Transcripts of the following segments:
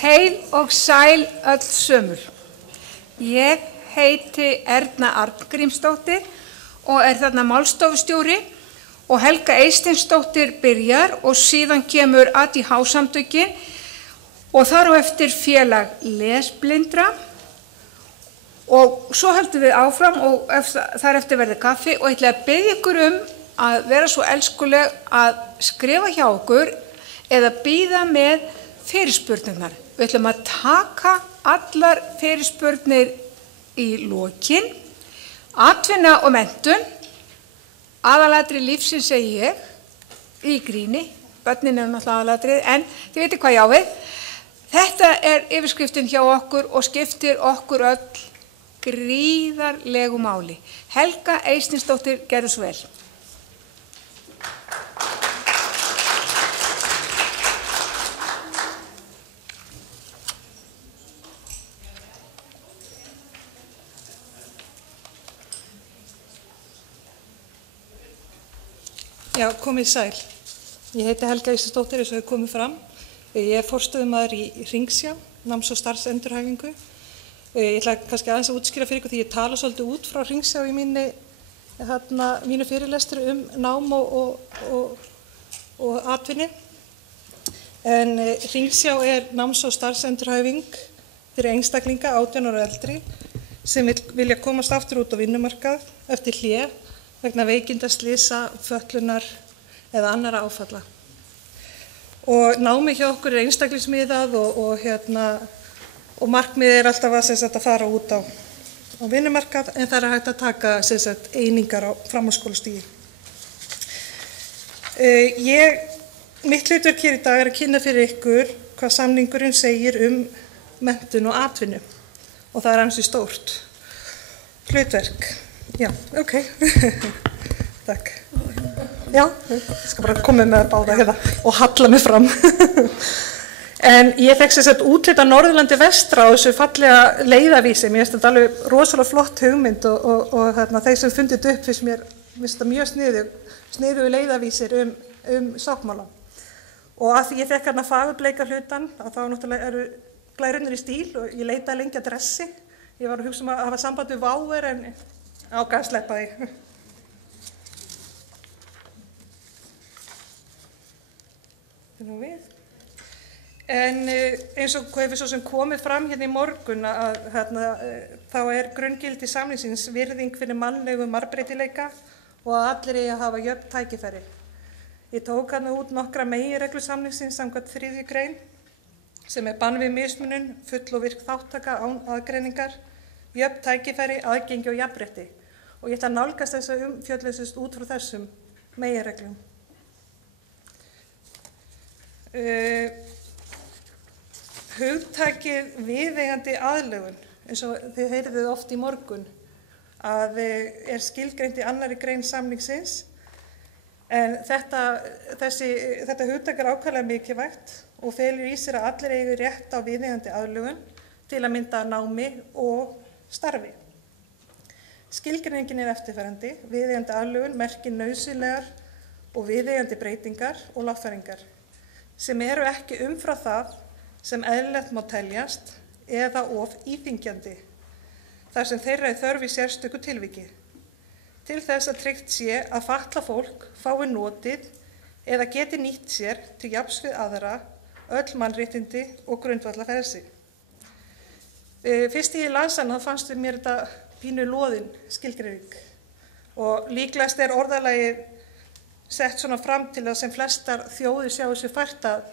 Heil og sæl öll sömul. Ég heiti Erna Arngrímsdóttir og þarna málstofustjóri og Helga Eysteinsdóttir byrjar og síðan kemur ADH-samtökin og þar á eftir félag lesblindra og svo höldum við áfram og þar eftir verður kaffi og ég ætla að biðja ykkur að vera svo elskuleg að skrifa hjá okkur eða bíða með fyrirspurnirnar. Við ætlum að taka allar fyrirspurnir í lokin, atvinna og menntun, aðalatri lífsins segi ég, í gríni, börnin náttúrulega aðalatrið, en þið veitir hvað ég á við. Þetta yfirskriftin hjá okkur og skiptir okkur öll gríðarlegu máli. Helga Eysteinsdóttir, gerðu svo vel. Já, komið sæl. Ég heiti Helga Eysteinsdóttir eins og hefur komið fram. Ég forstöðumaður í Hringsjá, náms- og starfsendurhæfingu. Ég ætla kannski aðeins að útskýra fyrir ykkur því ég tala svolítið út frá Hringsjá í mínu fyrirlestri nám og atvinni. En Hringsjá náms- og starfsendurhæfing fyrir einstaklinga 18 ára og eldri sem vilja komast aftur út á vinnumarkað eftir hlé vegna veikinda, slysa, fötlunar eða annarra áfalla. Og námið hjá okkur einstaklingsmiðað og markmiðið alltaf að fara út á vinnumarkað en það hægt að taka einingar á framhaldsskólastigi. Mitt hlutverk hér í dag að kynna fyrir ykkur hvað samningurinn segir menntun og atvinnu og það ansi stórt hlutverk. Já, ok. Takk. Já, ég skal bara koma með báða hérna og halla mig fram. En ég fekk útlit á Norðurlandi vestra á þessu fallega leiðavísi. Mér finnst þetta alveg rosalega flott hugmynd og þeir sem fundið upp finnst mér þetta mjög sniðugu leiðavísir sáttmála. Og að því ég fekk hérna fagurbleika hlutan, að þá náttúrulega eru glærunir í stíl og ég leitaði lengi að dressi. Ég var að hugsa að hafa samband við Váver en ágæð að sleppa því. En eins og hefur svo sem komið fram hérna í morgun þá grunngildi samningsins virðing fyrir mannlegum margbreytileika og að allir eigi að hafa jöfn tækifæri. Ég tók út nokkra meginreglur samningsins samkvæmt 3. grein sem bann við mismunun, full og virk þáttaka án aðgreiningar, jöfn tækifæri, aðgengi og jafnrétti. Og ég ætla að nálgast þessa umfjöllun út frá þessum meginreglum. Hugtakið viðeigandi aðlögun, eins og þið heyrðuð oft í morgun, að skilgreint í 2. grein samningsins. En þetta hugtak ákaflega mikilvægt og felur í sér að allir eigi rétt á viðeigandi aðlögun til að mynda námi og starfi. Skilgreiningin eftirfarandi: viðeigandi aðlögun merkir nauðsynlegar og viðeigandi breytingar og lagfæringar sem eru ekki umfram það sem eðlilegt má teljast eða of íþyngjandi þar sem þeirra þörf í sérstöku tilviki. Til þess að tryggt sé að fatlað fólk fái notið eða geti nýtt sér til jafns við aðra öll mannréttindi og grundvallarfrelsi. Fyrst ég las hana fannst mér þetta pínu loðin skilgreining og líklegast orðalagið sett svona fram til að sem flestar þjóðir sjá sér fært að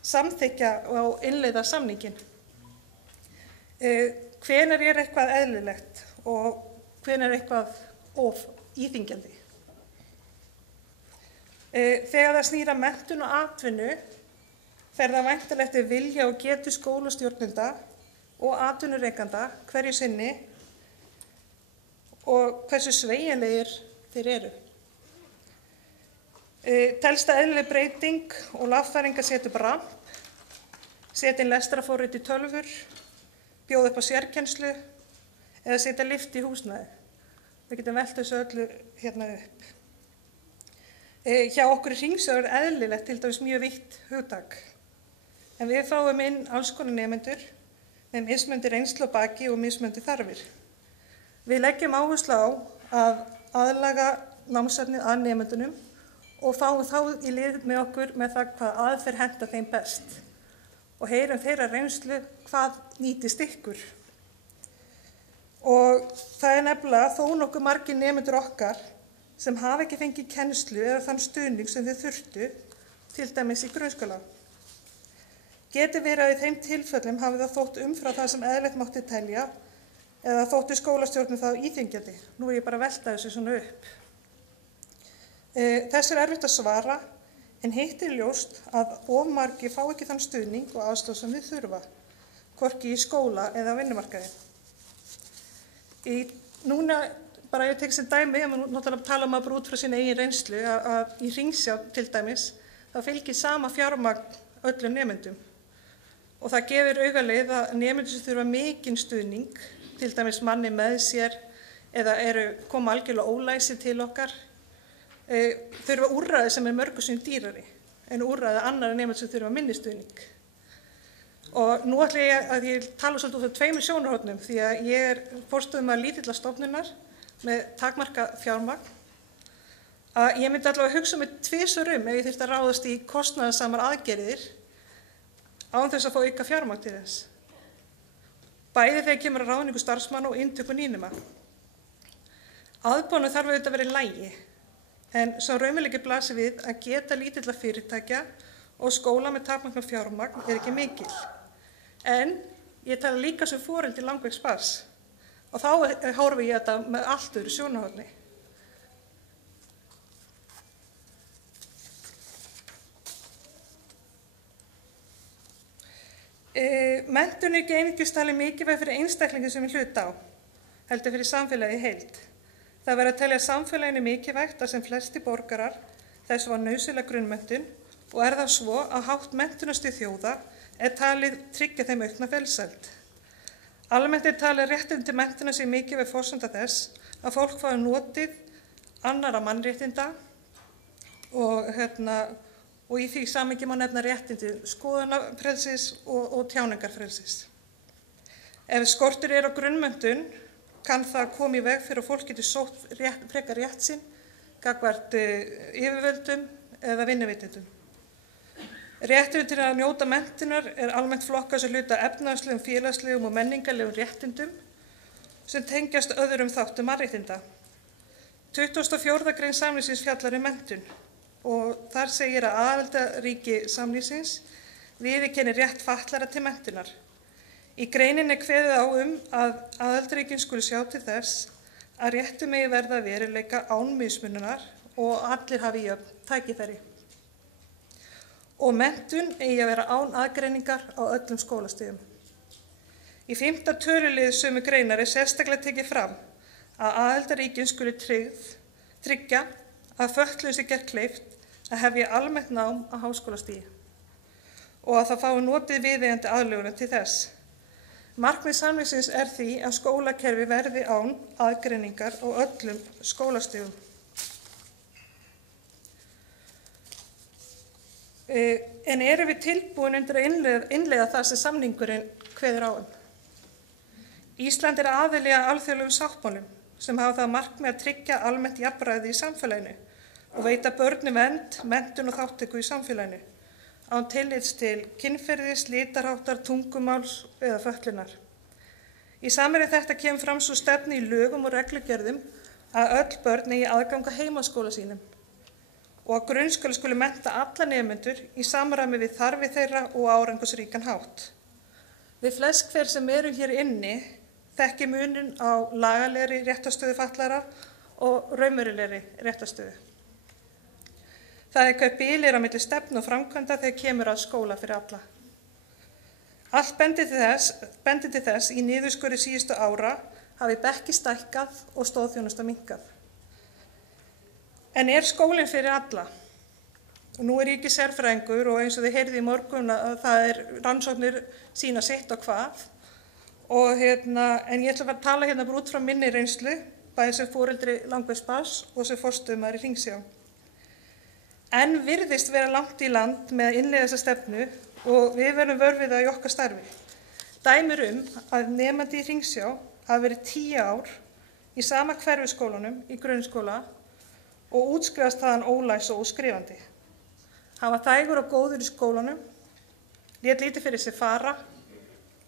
samþykkja og innleiða samninginn. Hvenær eitthvað eðlilegt og hvenær eitthvað of íþyngjandi? Þegar það snýr að menntun og atvinnu fer það væntanlega eftir vilja og getu skólastjórnenda og atvinnurekanda hverju sinni og hversu sveigjanlegir þeir eru. Telst að eðlileg breyting og lagfæring að setja upp ramp, setja inn lestrarforrit í tölvur, bjóða upp á sérkennslu eða setja lyft í húsnæði. Við getum velt þessu öllu hérna upp. Hjá okkur í Hringsjá eðlilegt til dæmis mjög vítt hugtak. en við fáum inn alls konar nemendur með mismunandi reynslu á baki og mismunandi þarfir. Við leggjum áherslu á að aðlaga námsefnið að nemendunum og fáum þá í lið með okkur með það hvað aðferð henta þeim best og heyrum þeirra reynslu hvað nýtist ykkur. Og það nefnilega þó nokkuð margir nemendur okkar sem hafa ekki fengið kennslu eða þann stuðning sem þau þurftu, til dæmis í grunnskóla. Geti verið að í þeim tilfellum hafi það þótt umfram það sem eðlilegt mátti telja eða þótti skólastjórnum þá íþyngjandi. Nú ég bara að velta þessu svona upp. Þessu erfitt að svara, en hitt ljóst að of margir fá ekki þann stuðning og aðstoð sem þau þurfa, hvorki í skóla eða á vinnumarkaði. Núna, bara ég tek sem dæmi, ég maður náttúrulega tala bara út frá sína eigin reynslu, að í Hringsjá til dæmis, þá fylgir sama fjármagn öllum nemendum. Og það gefur augaleið að nemendur sem þurfa mikinn stuðning, til dæmis manni með sér eða koma algjörlega ólæsir til okkar, þurfa úrræði sem mörgu sinnum dýrari en úrræði annarra nemendur sem þurfa minni stuðning. Og nú ætla ég að ég tala svolítið út af tveimur sjónarhornum því að ég forstöðumaður lítillar stofnunar með takmarkað fjármagn. Að ég myndi allavega hugsa mig tvisvar ef ég þyrfti að ráðast í kostnaðarsamar aðgerðir án þess að fá auka fjármagn til þess. Bæði þegar kemur að ráðningu starfsmanna og inntöku nýnema. Aðbúnaður þarf auðvitað að vera í lagi, en sá raunveruleiki blasir við að geta lítilla fyrirtækja og skóla með takmarkað fjármagn ekki mikil. En ég tala líka sem foreldri langveiks barns og þá horfi ég þetta með allt öðru sjónarhorni. Menntun ekki einungis talin mikilvæg fyrir einstaklingin sem hluta á, heldur fyrir samfélagið í heild. Það verður að telja samfélaginu mikilvægt að sem flesti borgarar þess var nauðsynleg grunnmenntun og það svo að hátt menntunarstig þjóða talið tryggja þeim aukna velsæld. Almennt talið réttindi til menntunar sé mikilvæg forsenda þess að fólk fái notið annarra mannréttinda og í því samhengi má nefna réttindi skoðanafrelsis og tjáningarfrelsis. Ef skortur á grunnmenntun kann það koma í veg fyrir að fólk getur sótt frekar rétt sinn gagnvart yfirvöldum eða vinnuveitendum. Rétturinn til að njóta menntunar almennt flokkað sem hluta af efnahagslegum, félagslegum og menningarlegum réttindum sem tengjast öðrum þáttum mannréttinda. 24. grein samningsins fjallar menntun og þar segir að aðildarríki samningsins viðurkennir rétt fatlaðra til menntunar. Í greininni kveðið á að aðildarríkin skuli sjá til þess að réttur megi verða að veruleika án mismununar og allir hafi jöfn tækifæri. Og menntun eigi að vera án aðgreiningar á öllum skólastigum. Í 5. tölulið sömu greinar sérstaklega tekið fram að aðildarríkin skuli tryggja að fötluðum sé gert kleift að hefja almennt nám á háskólastigi og að það fái notið viðeigandi aðlögunar til þess. Markmið samningsins því að skólakerfi verði án aðgreiningar á öllum skólastigum. En erum við tilbúin undir að innleiða það sem samningurinn kveður á Ísland aðili að alþjóðlegum sáttmálum sem hafa það markmið að tryggja almennt jafnræði í samfélaginu og veita börnum vernd, menntun og þátttöku í samfélaginu án tillits til kynferðis, litarháttar, tungumáls eða fötlunar. Í samræmi þetta kemur fram svo stefnu í lögum og reglugerðum að öll börn eigi aðgang að heimaskóla sínum og að grunnskóli skuli mennta alla nemendur í samræmi við þarfir þeirra og árangursríkan hátt. Við flest hver sem eru hér inni þekki muninn á lagalegri réttarstöðu fatlaðra og raunverulegri réttarstöðu. Það hver bil á milli stefnu og framkvæmda þegar kemur að skóla fyrir alla. Allt bendir til þess í niðurskurði síðustu ára hafi bekki stækkað og stoðþjónusta minnkað. En skólinn fyrir alla? Og nú ég ekki sérfræðingur og eins og þið heyrðu í morgun að það rannsóknir sína sitt og hvað. En ég ætla að tala bara út frá minni reynslu, bæði sem foreldri langveiks barns og sem forstöðumaður í Hringsjá. En virðist vera langt í land með að innleiða þessa stefnu og við verðum vör við það í okkar starfi. Dæmir að nemandi í Hringsjá hafi verið 10 ár í sama hverfisskólanum í grunnskóla og útskrifast þaðan ólæs og óskrifandi. Hann var þægur og góður í skólanum, lét lítið fyrir sig fara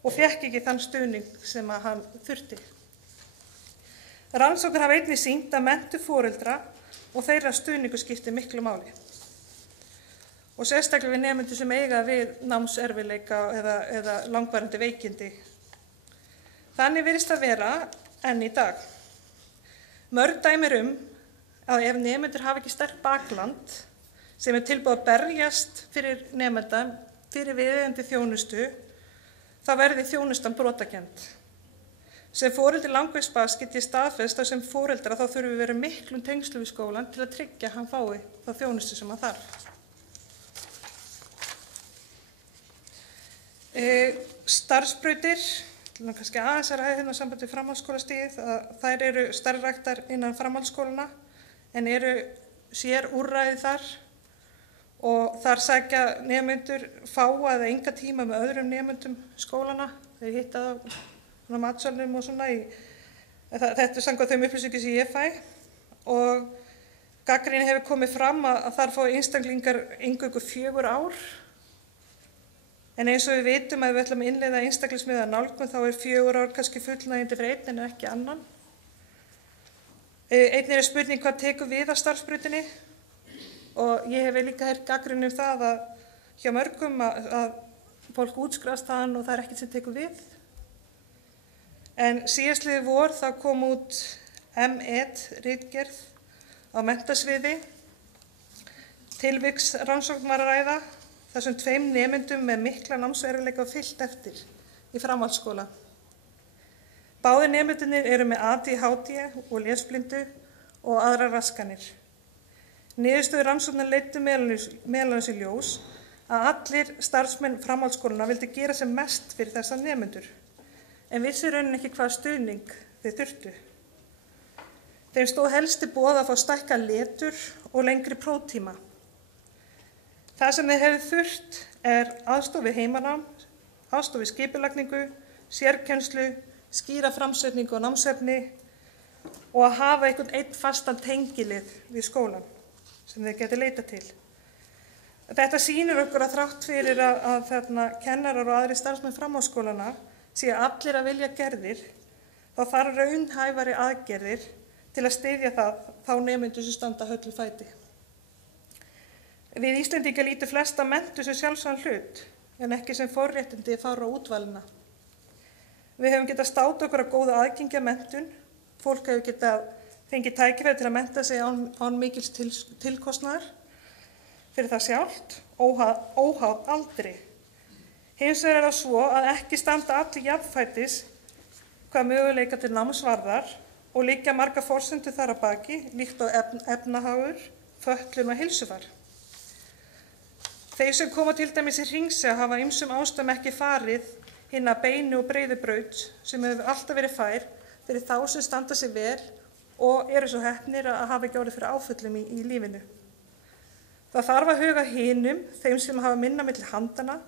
og fékk ekki þann stuðning sem hann þurfti. Rannsóknir hafa einnig sýnt að menntun foreldra og þeirra stuðningu skiptir miklu máli. Og sérstaklega við nemendur sem eiga við námserfiðleika eða langvarandi veikindi. Þannig virðist það vera enn í dag. Mörg dæmir að ef nemendur hafa ekki sterkt bakland sem tilbúið að berjast fyrir nemendan fyrir viðeigandi þjónustu, þá verði þjónustan brotakennd. Sem foreldri langveiks barns get ég staðfest að sem foreldra þá þurfum við vera miklum tengslum við skólann til að tryggja að hann fái þá þjónustu sem hann þarf. Starfsbrautir, kannski aðeins að ræða hérna sambandi við framhaldsskólastigið, þær eru starfræktar innan framhaldsskólana en eru sér úrræði þar og þar sækja nemendur fáa eða enga tíma með öðrum nemendum skólana. Þeir hitta það á matsalnum og svona. Þetta er samkvæmt þeim upplýsingum sem ég fæ og gagnrýni hefur komið fram að þar fái einstaklingar eingöngu 4 ár. En eins og við vitum að við ætlum að innleiða einstaklingsmiðaða nálgun þá er 4 ár kannski fullnægjandi fyrir einn en ekki annan. Einnig er spurning hvað tekur við af starfsbrautinni og ég hef líka heyrt gagnrýni það að hjá mörgum að fólk útskrifast þaðan og það er ekkert sem tekur við. En síðastliðið vor þá kom út M.Ed. ritgerð á menntasviði. Tilviksrannsókn var að ræða. Þar sem 2 nemendum með mikla námserfiðleika var fylgt eftir í framhaldsskóla. Báðir nemendurnir eru með ADHD og lesblindu og aðrar raskanir. Niðurstöður rannsóknar leiddu meðal annars í ljós að allir starfsmenn framhaldsskólana vildu gera sem mest fyrir þessa nemendur, en vissu raunin ekki hvaða stuðning þeir þurftu. Þeim stóð helst til boða að fá stækka letur og lengri próftíma. Það sem þeir hefðu þurft aðstoð við heimanám, aðstoð við skipulagningu, sérkennslu, skýra framsetningu og námsefni og að hafa einn fastan tengilið við skólann sem þeir geti leita til. Þetta sýnir okkur að þrátt fyrir að kennarar og aðrir starfsmenn framhaldsskólana séu allir að vilja gerðir, þá þarf raunhæfari aðgerðir til að styðja þá nemendur sem standa höllum fæti. Við Íslendingar lítum flesta menntun sem sjálfsagðan hlut, en ekki sem forréttindi að fara á útvalina. Við höfum getað státa okkur að góða aðgengi að menntun, fólk hefur getað fengið tækifæri til að mennta sig án mikils tilkostnaðar fyrir það sjálft, óháð aldri. Hins vegar er það svo að ekki standa allir jafnfætis hvað möguleika til náms varðar og liggja margar forsendur þar að baki, líkt á efnahagur, fötlun og heilsufar. Þeir sem koma til dæmis í Hringsjá hafa ýmsum ástæðum ekki farið hina beinu og breiðu braut sem hefur alltaf verið fær fyrir þá sem standa sig vel og eru svo heppnir að hafa ekki orðið fyrir áföllum í lífinu. Það þarf að huga hinum, þeim sem hafa minna milli handana,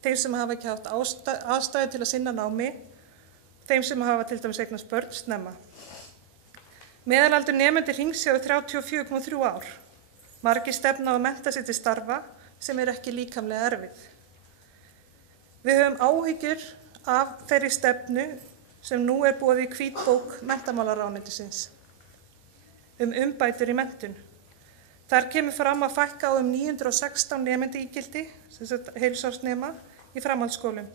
þeim sem hafa ekki haft aðstæðu til að sinna námi, þeim sem hafa til dæmis eignast börn snemma. Meðalaldur nemenda í Hringsjá er 34,3 ár. Margir stefna á að mennta sig til starfa sem er ekki líkamlega erfið. Við höfum áhyggjur af þeirri stefnu sem nú er boðið í hvítbók menntamálaráðuneytisins umbætur í menntun. Þar kemur fram að fækka á 916 nemendur ígildi, heilsársnema, í framhaldsskólum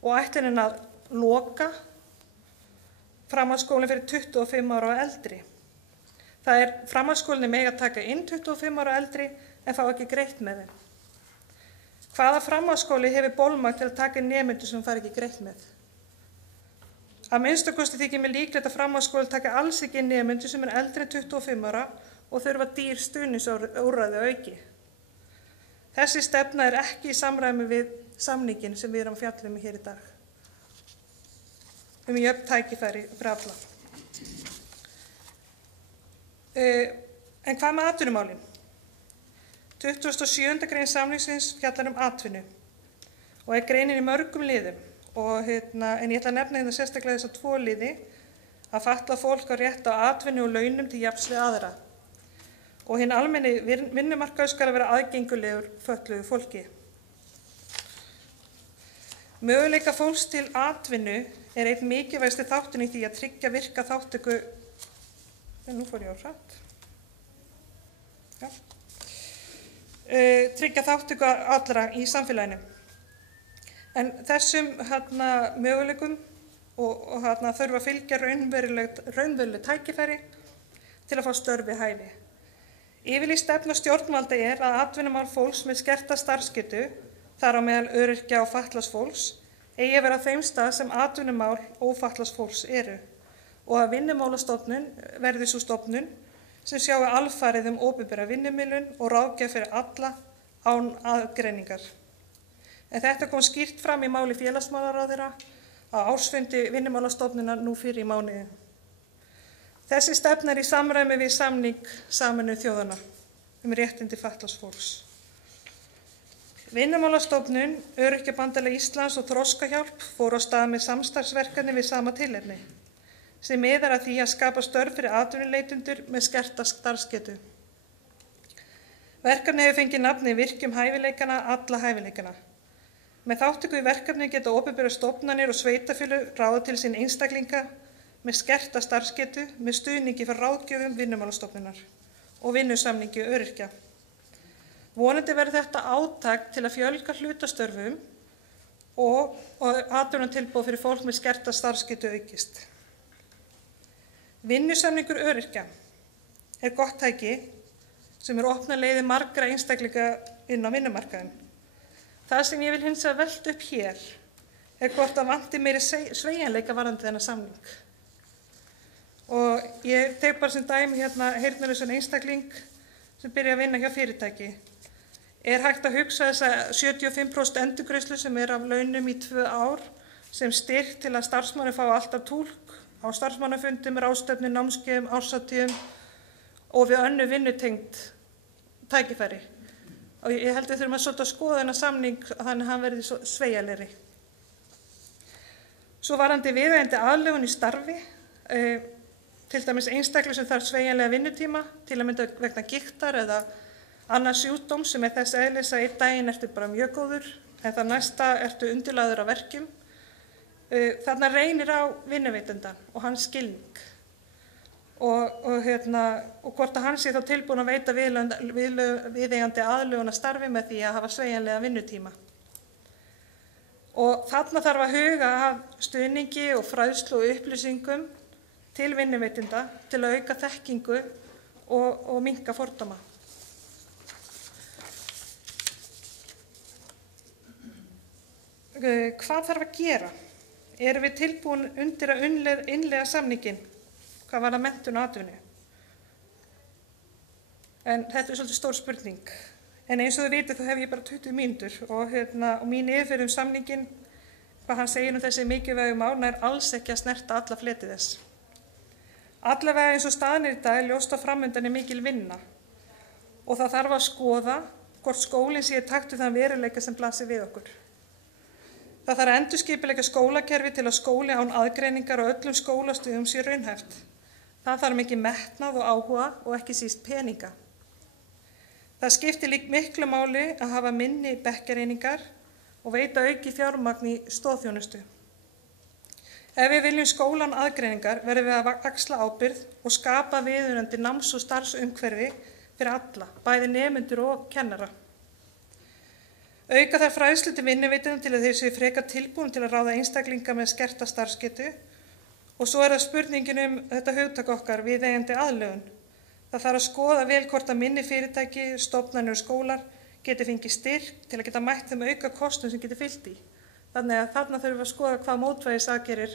og ætlunin að loka framhaldsskólinn fyrir 25 ára og eldri. Það er framhaldsskólinni mega taka inn 25 ára og eldri en fá ekki greitt með þeim. Hvaða framhaldsskóli hefur bolmagn til að taka nemendur sem fær ekki greitt með? Að minnsta kosti þykir mér líklegt að framhaldsskóli taka alls ekki nemendur sem er eldri en 25 ára og þurfa dýr stuðningsúrræði að auki. Þessi stefna er ekki í samræmi við samninginn sem við erum að fjalla hér í dag. Jöfn tækifæri fyrir alla. En hvað með atvinnumálin? 27. grein samningsins fjallar atvinnu og greinin í mörgum liðum en ég ætla að nefna sérstaklega þessa 2 liði að fatlað fólk á rétt á atvinnu og launum til jafns við aðra og hinn almenni vinnumarkaður skal vera aðgengilegur fötluðu fólki. Möguleika fólks til atvinnu einn mikilvægasti þátturinn í því að tryggja virka þátttöku tryggja þátttöku allra í samfélaginu. En þessum möguleikum og þurfa að fylgja raunveruleg tækifæri til að fá störf við hæfi. Yfirlýst stefna stjórnvalda að atvinnumál fólks með skerta starfsgetu, þar á meðal öryrkja og fatlaðs fólks, eigi að vera á þeim stað sem atvinnumál ófatlaðs fólks eru og að Vinnumálastofnun verði sú stofnun sem sjái alfarið opinbera vinnumiðlun og ráðgjöf fyrir alla án aðgreiningar. En þetta kom skýrt fram í máli félagsmálaráðherra á ársfundi Vinnumálastofnunar nú fyrr í mánuði. Þessi stefna í samræmi við samning Sameinuðu þjóðanna réttindi fatlaðs fólks. Vinnumálastofnun, Öryrkjabandalag Íslands og Þroskahjálp fóru á stað með samstarfsverkefni við sama tilefni, sem miðar að því að skapa störf fyrir atvinnuleitendur með skerta starfsgetu. Verkefni hefur fengið nafnið Virkjum hæfileikana, alla hæfileikana. Með þátttöku í verkefni geta opinberar stofnanir og sveitarfélög ráðið til sín einstaklinga með skerta starfsgetu með stuðningi frá ráðgjöfum Vinnumálastofnunar og vinnusamningi öryrkja. Vonandi verður þetta átak til að fjölga hlutastörfum og atvinnutilboð fyrir fólk með skerta starfsgetu aukist. Vinnusamningur öryrkja gott tæki sem opna leiðir margra einstaklinga inn á vinnumarkaðinn. Það sem ég vil hins vegar velta upp hér hvort það vanti meiri sveigjanleika varðandi þennan samning. Og ég tek bara sem dæmi heyrnarlausan einstakling sem byrja að vinna hjá fyrirtæki. Hægt að hugsa þessa 75% endurgreiðslu sem af launum í 2 ár sem styrk til að starfsmaður fái alltaf túlk á starfsmannafundum, ráðstefnum, námskeiðum, árshátíðum og við önnur vinnutengd tækifæri. Og ég held við þurfum að skoða þennan samning þannig að hann verði sveigjanlegri. Svo varðandi viðeigandi aðlögun í starfi, til dæmis einstaklingur sem þarf sveigjanlega vinnutíma, til að mynda vegna gigtar eða annars sjúkdóms sem þess eðlis að einn daginn ertu bara mjög góður en það næsta ertu undirlagður af verkjum. Þarna reynir á vinnuveitanda og hans skilning og hvort að hann sé þá tilbúinn að veita viðeigandi aðlögun að starfi með því að hafa sveigjanlega vinnutíma. Og þarna þarf að huga að stuðningi og fræðslu og upplýsingum til vinnuveitanda til að auka þekkingu og minnka fordóma. Hvað þarf að gera? Erum við tilbúin undir að innleiða samninginn? Hvað varðar menntun og atvinnu? En þetta svolítið stór spurning. En eins og þið vitið þá hef ég bara 20 mínútur og mín yfirferð samninginn, hvað hann segir þessi mikilvægu mál, nær alls ekki að snerta alla fleti þess. Allavega eins og staðan í dag ljóst að framundan mikil vinna og það þarf að skoða hvort skólinn sé í takt við þann veruleika sem blasir við okkur. Það þarf að endurskipuleggja skólakerfi til að skóli án aðgreiningar á öllum skólastigum sé raunhæft. Það þarf mikið metnað og áhuga og ekki síst peninga. Það skiptir líka miklu máli að hafa minni bekkjareiningar og veita auki fjármagn í stoðþjónustu. Ef við viljum skólan aðgreiningar verðum við að axla ábyrgð og skapa viðunandi náms- og starfsumhverfi fyrir alla, bæði nemendur og kennara. Auka þarf fræðslu til vinnuveitenda til að þeir séu frekar tilbúin til að ráða einstaklinga með skerta starfsgetu og svo það spurningin þetta hugtak okkar viðeigandi aðlögun. Það þarf að skoða vel hvort að minni fyrirtæki, stofnanir og skólar geti fengið styrk til að geta mætt þeim auka kostum sem geti fylgt í. Þannig að þarna þurfum við að skoða hvað mótvægisaðgerðir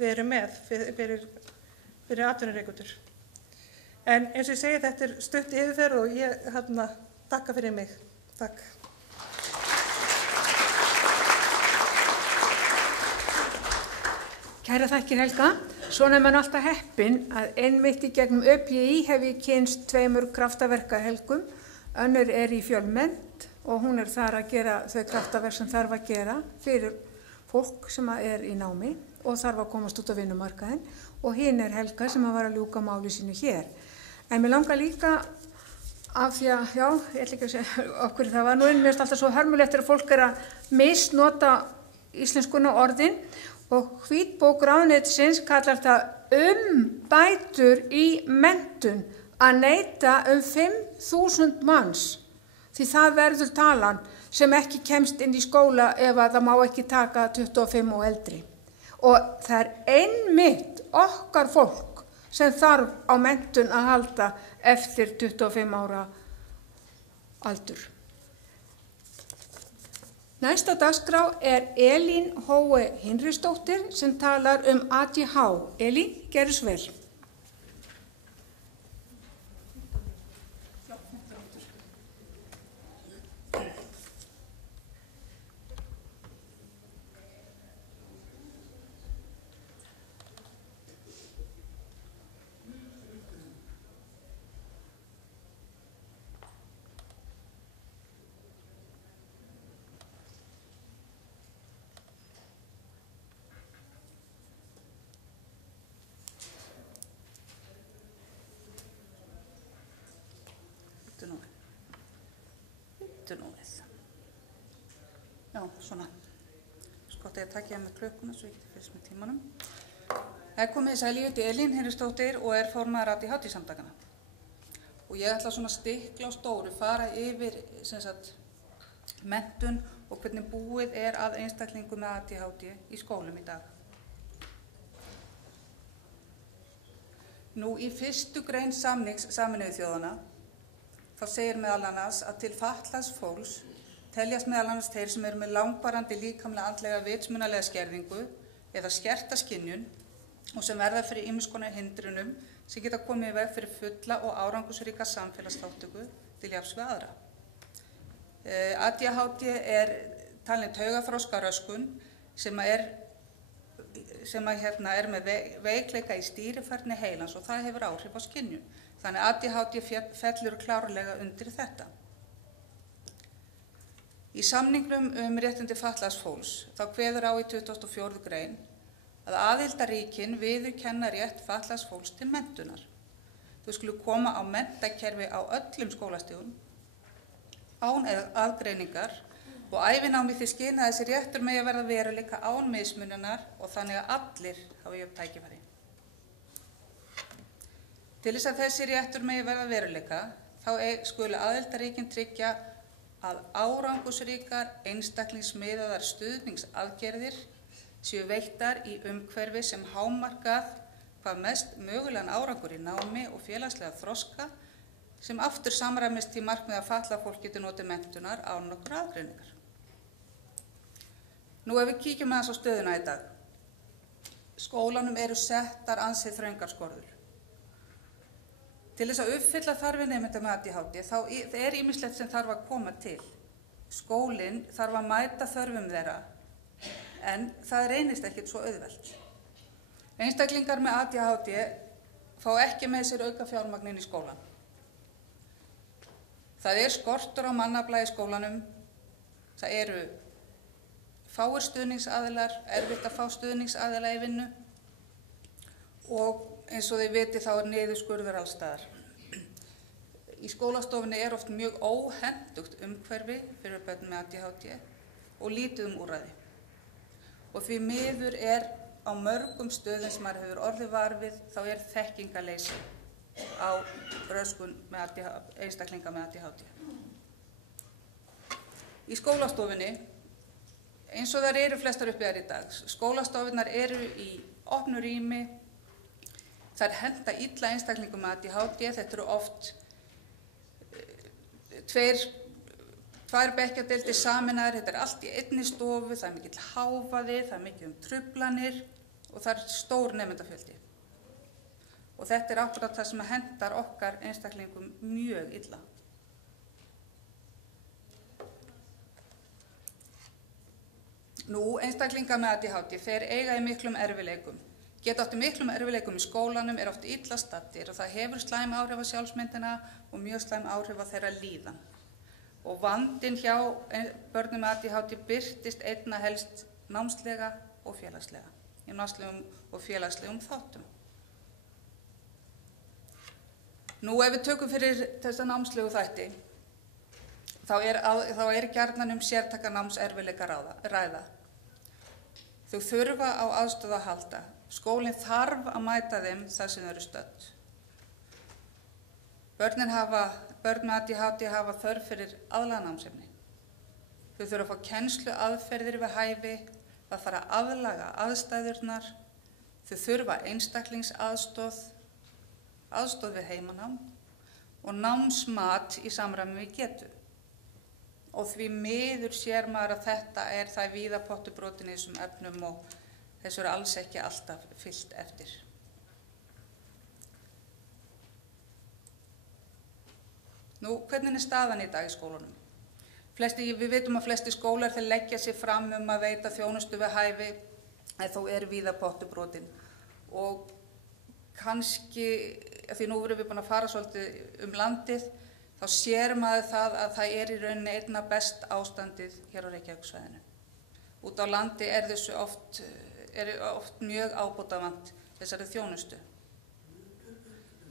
við erum með fyrir atvinnurekendur. En eins og ég segi þetta stutt yfirferð og ég þakka fyrir mig. Takk. Kæra þakkir Helga. Svona mann alltaf heppin að einmitt í gegnum ÖPI hef ég kynst 2 kraftaverkahelgum, önnur í fjölmennt og hún þar að gera þau kraftaverk sem þarf að gera fyrir fólk sem í námi og þarf að komast út á vinnumarkaðinn og hin Helga sem var að ljúka máli sínu hér. En mér langar líka af því að, já, ég ætla ekki að segja okkur það var nú mér alltaf svo hörmulegt að fólk að misnota íslenskuna orðin og hvítbók ráðuneytisins kallar það bætur í menntun að neita 5.000 manns því það verður talan sem ekki kemst inn í skóla ef að það má ekki taka 25 og eldri. Og það einmitt okkar fólk sem þarf á menntun að halda eftir 25 ára aldur. Næst á dagskrá Elín Hói Hinriksdóttir sem talar ADH. Elín, gerðu svo vel. Já, svona. Skott að ég takja með klukkuna svo ég geti fylgst með tímanum. Það komið sæl, ég heiti Elín Hinriksdóttir og formaður ADHD-samtakana. Og ég ætla svona stikla á stóru, fara yfir menntun og hvernig búið að einstaklingu með ADHD í skólum í dag. Nú í 1. grein samnings Sameinuðu þjóðanna þá segir meðal annars að til fatlaðs fólks teljast meðal annars þeir sem með langvarandi líkamlega andlega vitsmunalega skerðingu eða skerta skynjun og sem verða fyrir ýmiss konar hindrunum sem geta komið í veg fyrir fulla og árangursríka samfélagsþátttöku til jafns við aðra. ADHD talin taugafroskaröskun sem með veikleika í stýrifærni heilans og það hefur áhrif á skynjun. Þannig ADHD fellur klárlega undir þetta. Í samningnum réttindi fatlaðs fólks þá kveður á í 24. grein að aðildarríkin viðurkenna rétt fatlaðs fólks til menntunar. Þau skulu koma á menntakerfi á öllum skólastigum án aðgreiningar og ævinámi því skyni að þessi réttur megi verða veruleika án mismununar og þannig að allir hafi jöfn tækifæri. Til þess að þessi réttur megi verða veruleika þá skulu aðildarríkin tryggja að árangursríkar einstaklingsmiðaðar stuðningsaðgerðir séu veittar í umhverfi sem hámarkað hvað mest mögulegan árangur í námi og félagslega þroska sem aftur samræmist því markmið að fatlað fólk geti notið menntunar án nokkur aðgreiningar. Nú ef við kíkjum aðeins á stöðuna í dag. Skólanum eru settar ansið þröngar skorður. Til þess að uppfylla þarfir nemenda með ADHD þá ýmislegt sem þarf að koma til. Skólinn þarf að mæta þörfum þeirra en það reynist ekkert svo auðvelt. Einstaklingar með ADHD fá ekki með sér auka fjármagn inn í skólan. Það skortur á mannafla í skólanum, það eru fáir stuðningsaðilar, erfitt að fá stuðningsaðila í vinnu og eins og þið viti þá niðurskurður alls staðar. Í skólastofunni oft mjög óhentugt umhverfi fyrir börn með ADHD og lítið úrræði. Og því miður á mörgum stöðum sem maður hefur orðið var við þá þekkingarleysi á röskun með einstaklinga með ADHD. Í skólastofunni, eins og þær flestar uppi í dag, skólastofunar í opnu rými, þær henta illa einstaklingum með ADHD, þetta eru oft tvær bekkjardeildir sameinaðar, þetta allt í einni stofu, það mikill hávaði, það mikið truflanir og það stór nemendafjöldi. Og þetta akkúrat það sem hentar okkar einstaklingum mjög illa. Nú, einstaklingar með ADHD, þeir eiga í miklum erfiðleikum geta átt í miklum erfiðleikum í skólanum, er oft illa staddir og það hefur slæm áhrif á sjálfsmyndina og mjög slæm áhrif á þeirra líðan. Og vandinn hjá börnum með ADHD birtist einna helst námslega og félagslega, í námslegum og félagslegum þáttum. Nú ef við tökum fyrir þessa námslegu þætti, þá er gjarnan sértaka námserfiðleika ræða. Þau þurfa á aðstoð að halda. Skólinn þarf að mæta þeim þar sem þau eru stödd. Börn með ADHD hafa þörf fyrir aðlaganámsefni. Þau þurfa að fá kennslu aðferðir við hæfi, það fara að aðlaga aðstæðurnar, þau þurfa einstaklingsaðstoð, aðstoð við heimanám og námsmat í samræmi við getu. Og því miður sér maður að þetta er það víða pottubrotin í þessum efnum og þessu er alls ekki alltaf fylgt eftir. Nú, hvernig er staðan í dag í skólunum? Við vitum að flesti skólar þeir leggja sig fram að veita þjónustu við hæfi, en þó er víða pottubrotin. Og kannski, því nú erum við búin að fara svolítið landið, þá sér maður það að það er í rauninni einna best ástandið hér á Reykjavíkursvæðinu. Út á landi er þessu oft mjög ábótavant þessari þjónustu.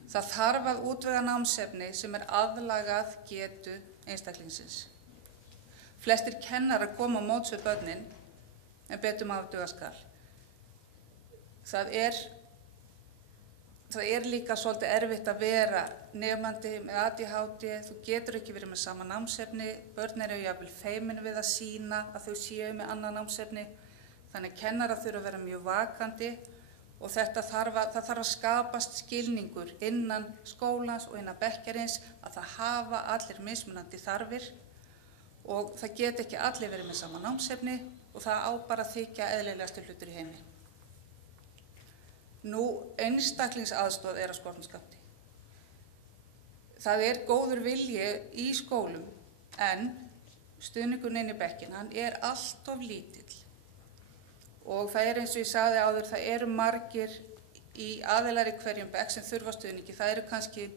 Það þarf að útvega námsefni sem er aðlagað getu einstaklingsins. Flestir kennarar koma á móts við börnin, en betur maður duga skal. Það er líka svolítið erfitt að vera nemandi með ADHD, þú getur ekki verið með sama námsefni, börn eru jafnvel feimin við að sýna að þau séu með annað námsefni, þannig kennarar þurfa að vera mjög vakandi og það þarf að skapast skilningur innan skólans og innan bekkjarins að það hafa allir mismunandi þarfir og það get ekki allir verið með sama námsefni og það á bara að þykja eðlilegasti hlutur í heimi. Nú, einstaklingsaðstoð er á skornum skammti. Það er góður vilji í skólum, en stuðningurinn inn í bekkinn, hann er allt of lítill. Og það er eins og ég sagði áður, það eru margir aðilar í hverjum bekk sem þurfa stuðningi. Það eru kannski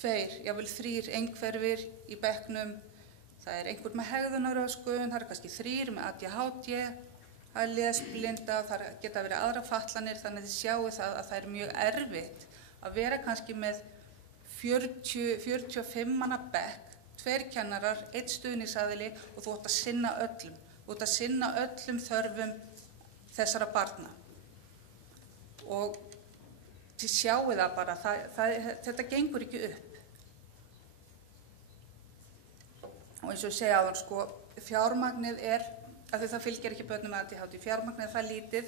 2, jafnvel 3 einhverfir í bekknum. Það er einhver með hegðunarröskun, það eru kannski 3 með ADHD, það er lesblinda, það geta verið aðra fatlanir, þannig að þið sjáu það að það er mjög erfitt að vera kannski með 40-45 manna bekk, 2 kennarar, 1 stuðningsaðili og þú átt að sinna öllum. Þú átt að sinna öllum þörfum þessara barna. Og þið sjáu það bara, þetta gengur ekki upp. Og eins og ég segja áðan, fjármagnið er, af því það fylgir ekki börnum með ADHD, fjármagnið er það lítið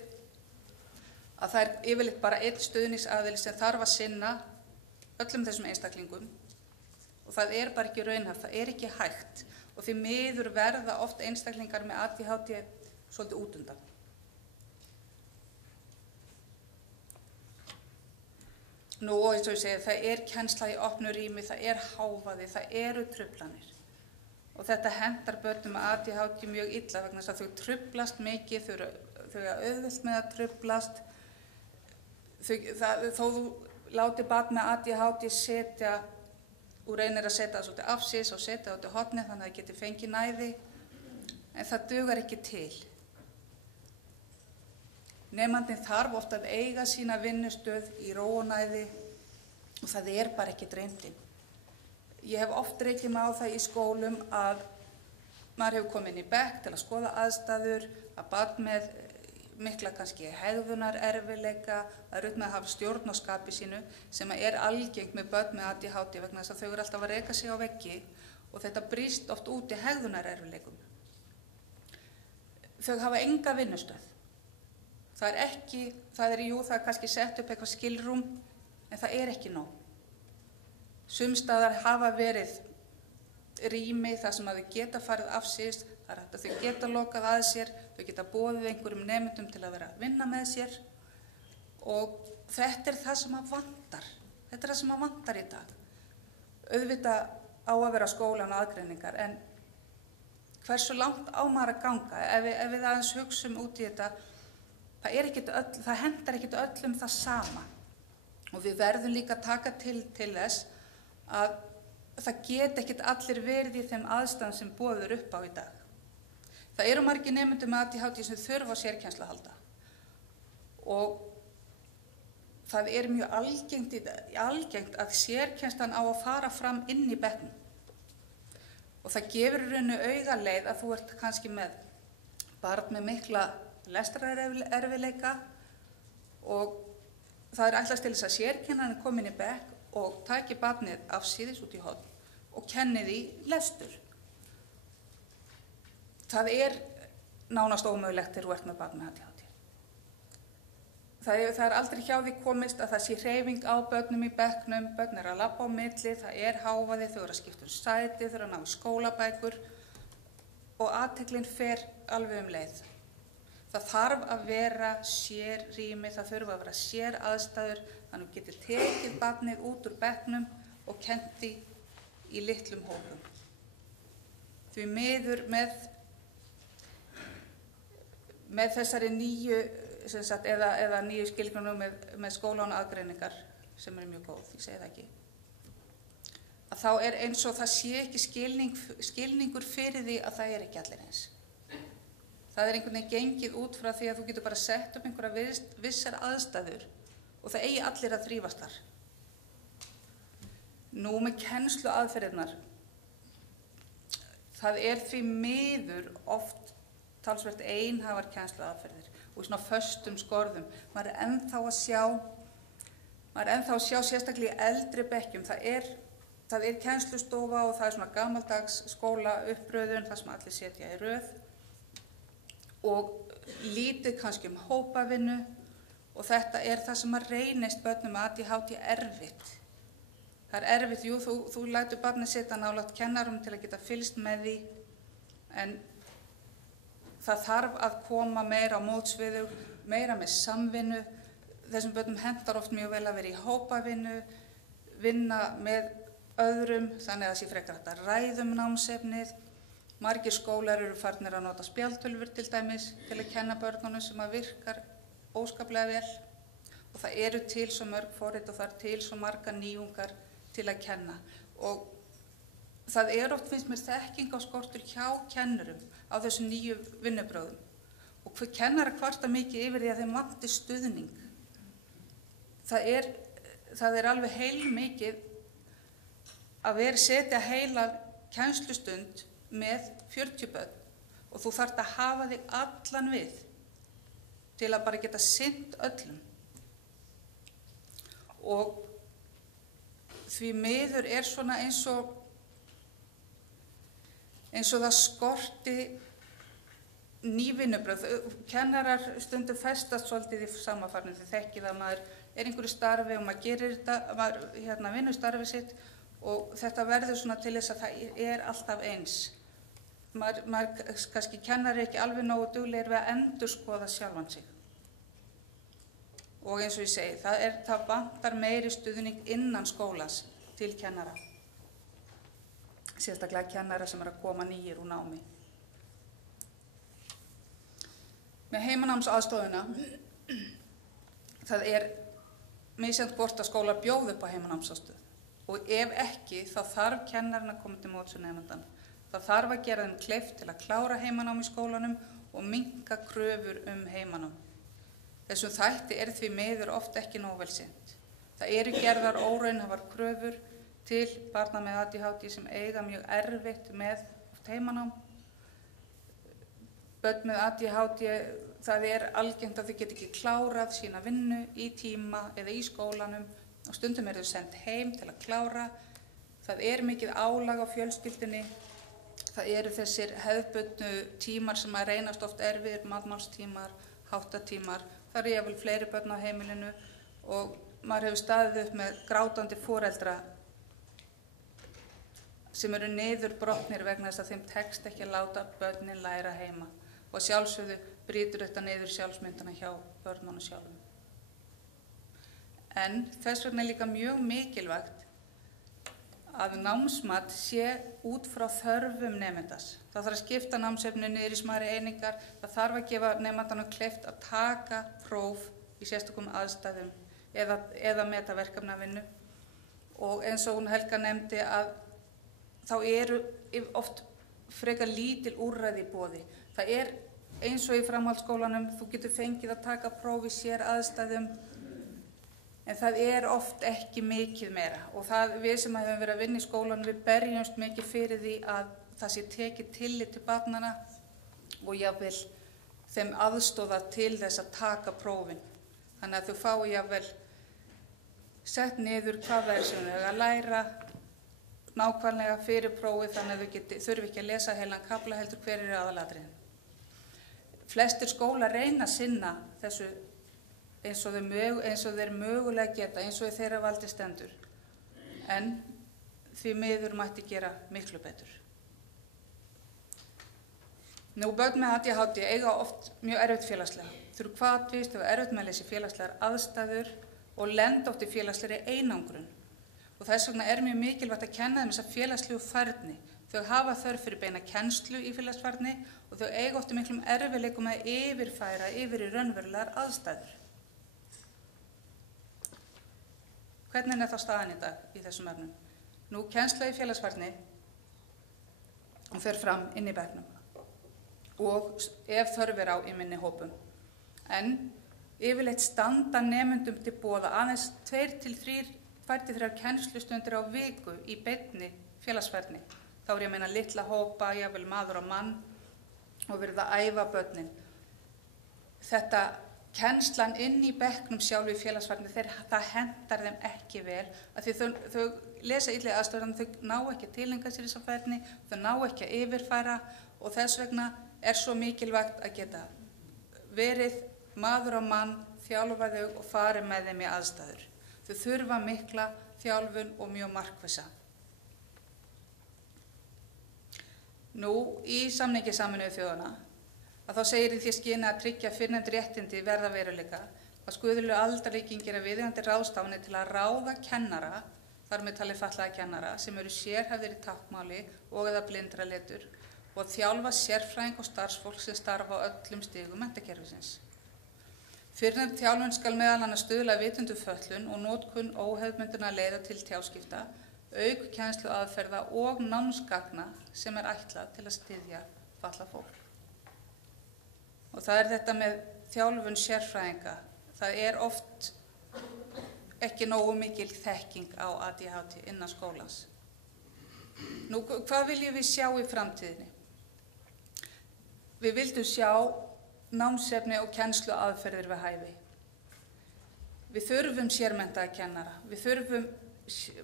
að það er yfirleitt bara 1 stuðningsaðili sem þarf að sinna öllum þessum einstaklingum og það er bara ekki raunhæft, það er ekki hægt og því miður verða oft einstaklingar með ADHD svolítið út undan. Nú og eins og ég segi, það er kennsla í opnu rými, það er hávaði, það eru truflanir. Og þetta hendar börnum með ADHD mjög illa vegna þess að þau truflast mikið, þau eru auðvelt með að truflast. Þó þú láti barn með ADHD setja, og reynir að setja það svolítið afsís og setja það út í hornið þannig að það geti fengið næði, en það dugar ekki til. Nemandinn þarf ofta að eiga sína vinnustöð í ró og næði og það er bara ekki reyndin. Ég hef oft reikið mig á það í skólum að maður hefur komið inn í bekk til að skoða aðstæður, að barn með mikla kannski hegðunarerfiðleika, að eru með að hafa stjórn á skapi sínu sem er algengt með börn með ADHD vegna þess að þau eru alltaf að reika sig á veggi og þetta brýst oft út í hegðunarerfiðleikum. Þau hafa enga vinnustöð. Það er kannski sett upp eitthvað skilrúm en það er ekki nóg. Sumstaðar hafa verið rými þar sem að þau geta farið afsýst, það er hægt að þau geta lokað að sér, þau geta boðið einhverjum nemendum til að vera að vinna með sér og þetta er það sem að vantar. Þetta er það sem að vantar í dag. Auðvitað á að vera skólan og aðgreiningar en hversu langt á maður að ganga? Ef við aðeins hugsum út í þetta, það hentar ekkert öllum það sama. Og við verðum líka að taka til þess að það get ekkert allir verið í þeim aðstæðum sem boðið upp á í dag. Það eru margir nemendur með ADHD sem þurfa á sérkennslu að halda. Og það er mjög algengt að sérkennslan á að fara fram inn í bekknum. Og það gefur í rauninu augaleið að þú ert kannski með barn með mikla lestrarerfiðleika og það er ætlast til þess að sérkennarin komi inn í bekk og taki barnið afsíðis út í horn og kenni því lestur. Það er nánast ómögulegt þegar þú ert með barn með ADHD. Það er aldrei hjá því komist að það sé hreyfing á börnum í bekknum, börn að labba á milli, það er hávaði, þau eru að skipta sæti, þau eru að ná í skólabækur og athyglin fer alveg leið. Það þarf að vera sér rými, það þurfa að vera sér aðstæður, þannig að getur tekið barnið út úr bekknum og kennt því í litlum hópum. Því miður með þessari nýju, eða nýju skilgreinum með skóla án aðgreiningar, sem er mjög góð, ég segi það ekki, að þá er eins og það sé ekki skilningur fyrir því að það er ekki allir eins. Það er einhvern veginn gengið út frá því að þú getur bara sett upp einhverja vissar aðstæður og það eigi allir að þrífast þar. Nú með kennslu aðferðirnar, það er því miður oft talsvert einhæfar kennslu aðferðir og í svona föstum skorðum. Maður er ennþá að sjá sérstaklega í eldri bekkjum. Það er kennslustofa og það er svona gamaldags skóla uppröðun, það sem allir setja í röð og lítið kannski hópavinnu og þetta er það sem að reynist börnum að ADHD erfitt. Það er erfitt, jú, þú lætur barnið sitja nálægt kennarum til að geta fylgst með því, en það þarf að koma meira á mótsviðu, meira með samvinnu. Þessum börnum hentar oft mjög vel að vera í hópavinnu, vinna með öðrum, þannig að það sé frekar hægt að ræða námsefnið. Margir skólar eru farnir að nota spjaldtölvur til dæmis til að kenna börnunum sem að virkar óskaplega vel. Og það eru til svo mörg forrit og það er til svo marga nýjungar til að kenna. Og það er oft, finnst mér, þekking á skortur hjá kennurum á þessum nýju vinnubrögðum. Og hver kennara kvarta mikið yfir því að þeim vanti stuðning. Það er alveg heilmikið að setja heila kennslustund með 40 börn og þú þarft að hafa þig allan við til að bara geta sinnt öllum. Og því miður er svona eins og það skorti ný vinnubrögð. Kennarar stundum festast svolítið í samafarnum, þið þekkið að maður er einhverju starfi og maður gerir þetta, maður vinnur starfið sitt og þetta verður svona til þess að það er alltaf eins. Maður kannski kennari ekki alveg nógu duglegir við að endurskoða sjálfan sig. Og eins og ég segi, það vantar meiri stuðning innan skólans til kennara. Sérstaklega kennara sem að koma nýjir úr námi. Með heimanámsaðstofuna, það er misjafnt hvort að skólar bjóða upp á heimanámsaðstöð og ef ekki þá þarf kennarinn að koma til móts við nemandann. Það þarf að gera þeim kleift til að klára heimanám í skólanum og minnka kröfur heimanám. Þessum þætti er því miður oft ekki nógu vel sinnt. Það eru gerðar óraunhæfar kröfur til barna með ADHD sem eiga mjög erfitt með heimanám. Börn með ADHD, það er algengt að þau get ekki klárað sína vinnu í tíma eða í skólanum og stundum þau send heim til að klára. Það er mikið álag á fjölskyldunni. Það eru þessir hefðbundnu tímar sem að reynast oft erfiðir, matmálstímar, háttatímar. Það eru jafnvel fleiri börn á heimilinu og maður hefur staðið upp með grátandi foreldra sem eru niðurbrotnir vegna þess að þeim tekst ekki að láta börnin læra heima. Og sjálfsögðu brýtur þetta niður sjálfsmyndina hjá börnunum sjálfum. En þess vegna er líka mjög mikilvægt að námsmat sé út frá þörfum nemendas. Það þarf að skipta námsefni niður í smærri einingar, það þarf að gefa nemandanum kleift að taka próf í sérstökum aðstæðum eða meta verkefnavinnu. Og eins og hún Helga nefndi að þá eru oft frekar lítil úrræði í boði. Það eins og í framhaldsskólanum, þú getur fengið að taka próf í sér aðstæðum, en það oft ekki mikið meira. Og við sem hefum verið að vinna í skólanum, við berjumst mikið fyrir því að það sé tekið tillit til barnanna og jafnvel þeim aðstoða til þess að taka prófin. Þannig að þau fái jafnvel sett niður hvað það sem þau að læra nákvæmlega fyrir prófið, þannig að þau þurfi ekki að lesa heilan kafla heldur hver aðalatriðin. Flestir skólar reyna að sinna þessu eins og þeir mögulega geta, eins og þeirra valdi stendur. En því miður mætti gera miklu betur. Börn með ADHD eiga oft mjög erfitt félagslega. Þau eru hvatvís, þau erfitt með að leysa félagslegar aðstæður og lenda oft í félagslegri einangrun. Og þess vegna mjög mikilvægt að kenna þeim þessa félagslegu færni. Þau hafa þörf fyrir beina kennslu í félagsfærni og þau eiga oft miklum erfiðleikum að yfirfæra yfir í raunverulegar aðstæður. Hvernig þá staðan í dag í þessum efnum? Kennsla í félagsfærni fer fram inn í bekknum og ef þörf á í minni hópum. En yfirleitt standa nemendum til boða aðeins 2 til 3 kennslustundir á viku í beinni félagsfærni. Þá ég að meina litla hópa, jafnvel maður og mann og verið að æfa börnin. Þetta kennslan inn í bekknum sjálf í félagsfærni, það hentar þeim ekki vel, af því þau lesa illa aðstöður, þau ná ekki að tileinka sér þessa færni, þau ná ekki að yfirfæra og þess vegna svo mikilvægt að geta verið maður og mann, þjálfa þau og farið með þeim í aðstæður. Þau þurfa mikla þjálfun og mjög markvissa. Í samningi Sameinuðu þjóðanna að þá segir í því skyni að tryggja fyrrnefnd réttindi verða veruleika að skulu aðildarríkin gera viðeigandi ráðstafanir til að ráða kennara, þar með talið fatlaða kennara, sem eru sérhæfðir í táknmáli og eða blindraletur og þjálfa sérfræðing og starfsfólk sem starfa á öllum stigum menntakerfisins. Fyrrnefnd þjálfun skal meðal annars stuðla að vitund fötlun og notkun óhefðbundinna leiða til tjáskipta, auk kennslu aðferða og námsgagna sem ætlað til að styðja fatlað fólk. Og það þetta með þjálfun sérfræðinga. Það oft ekki nógu mikil þekking á ADHD innan skólans. Hvað viljum við sjá í framtíðinni? Við vildum sjá námsefni og kennslu aðferðir við hæfi. Við þurfum sérmenntaða kennara. Við þurfum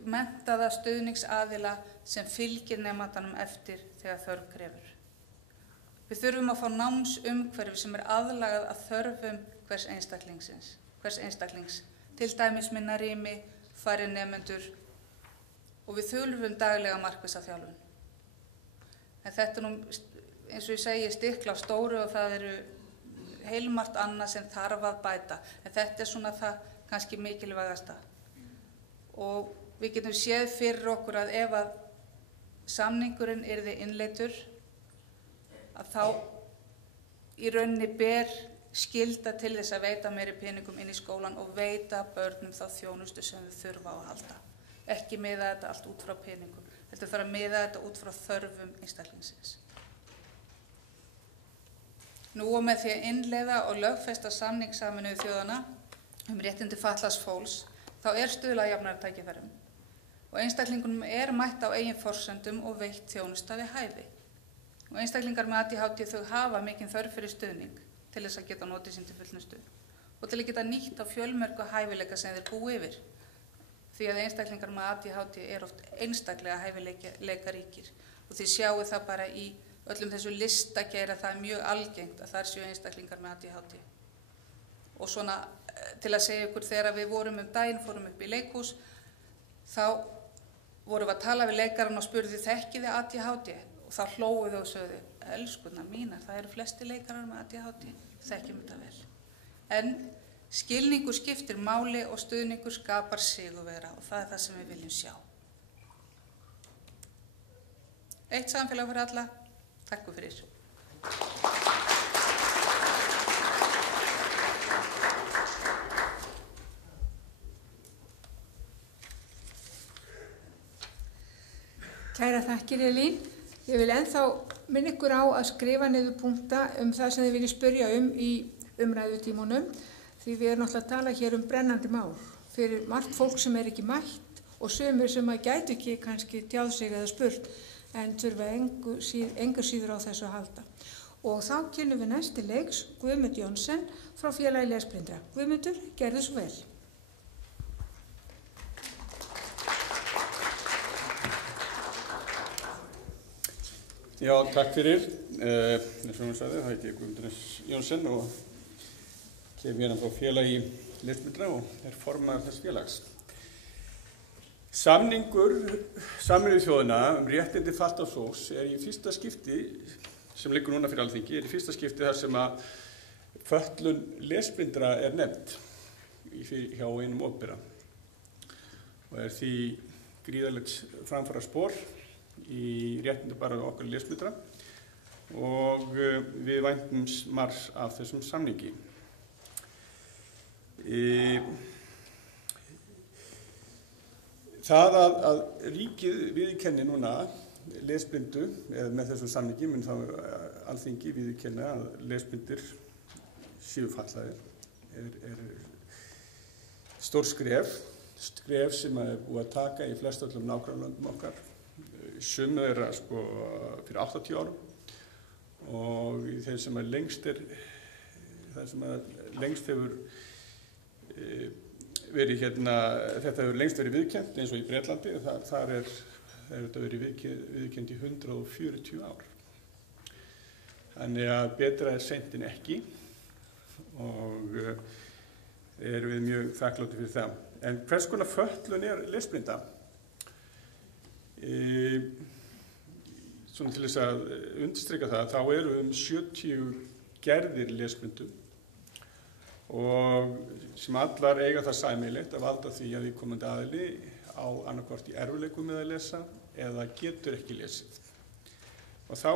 menntaða stuðningsaðila sem fylgir nemandanum eftir þegar þörf krefur. Við þurfum að fá námsumhverfi sem aðlagað að þörfum hvers einstaklings, til dæmis minna rými, færri nemendur og við þurfum daglega markvissa þjálfun. En þetta eins og ég segi, stikla á stóru og það heilmargt annað sem þarf að bæta. En þetta svona það kannski mikilvægasta. Og við getum séð fyrir okkur að ef að samningurinn yrði innleiddur, að þá í rauninni ber skylda til þess að veita meiri peningum inn í skólan og veita börnum þá þjónustu sem þau þurfa á að halda. Ekki miða þetta allt út frá peningum, þetta þarf að miða þetta út frá þörfum einstaklingsins. Og með því að innleiða og lögfesta samning Sameinuðu þjóðanna réttindi fatlaðs fólks, þá stuðlað að jafnari tækifærum og einstaklingunum mætt á eigin forsendum og veitt þjónusta við hæfi. Og einstaklingar með ADHD þau hafa mikinn þörf fyrir stuðning til þess að geta notið sín til fullnustu og til að geta nýtt á fjölmörgu hæfileika sem þeir búa yfir. Því að einstaklingar með ADHD oft einstaklega hæfileikaríkir og þið sjáu það bara í öllum þessu listageira, það mjög algengt að þar séu einstaklingar með ADHD. Og svona til að segja ykkur, þegar við vorum daginn, fórum upp í leikhús, þá vorum við að tala við leikarann og spurði þekkiði ADHD? Og þá hlóguðu og sögðu, elskurnar mínar, það flesti leikarar með ADHD, þekkjum þetta vel. En skilningur skiptir máli og stuðningur skapar sigurvegara og það það sem við viljum sjá. eitt samfélag fyrir alla. Takk fyrir. Kæra þakkir, Elín. Ég vil ennþá minna ykkur á að skrifa niður punkta það sem þið viljið spyrja í umræðutímunum, því við erum náttúrulega að tala hér brennandi mál fyrir margt fólk sem ekki mætt og sumir sem gætu ekki kannski tjáð sig eða spurt en þurfa engu síður á þessu að halda. Og þá kynnum við næst til leiks Guðmund Jónsson frá Félagi lesblindra. Guðmundur, gerðu svo vel. Já, takk fyrir. Eins og hún sagði, það heiti ég Guðmundur Jónsson og kem hérna frá Félagi lesblindra og formaður þess félags. Samningur Sameinuðu þjóðanna réttindi fatlaðs fólks í fyrsta skipti, sem liggur núna fyrir Alþingi, í fyrsta skipti þar sem að fötlun lesblindra nefnd hjá einum opinbera og því gríðarlegt framfaraspor í réttindi bara okkar lesblindra og við væntum margs af þessum samningi. Það að ríkið viðurkenni núna lesblindu, eða með þessum samningi mun þá Alþingi viðurkenna að lesblindir séu fatlaðir, stór skref sem búið að taka í flestöllum nágrannalöndum okkar. Sumu fyrir 80 árum og þeir sem lengst hefur verið þetta hefur lengst verið viðurkennt eins og í Bretlandi, þar þetta verið viðurkennt í 140 ár. Þannig að betra seint en ekki og erum við mjög þakklátir fyrir það. En hvers konar fötlun lesblinda? Svona til þess að undirstrika það, þá eru 70 gerðir lesblindu og sem allar eiga það sameiginlegt að valda því að viðkomandi aðili á annaðhvort í erfiðleikum með að lesa eða getur ekki lesið. Og þá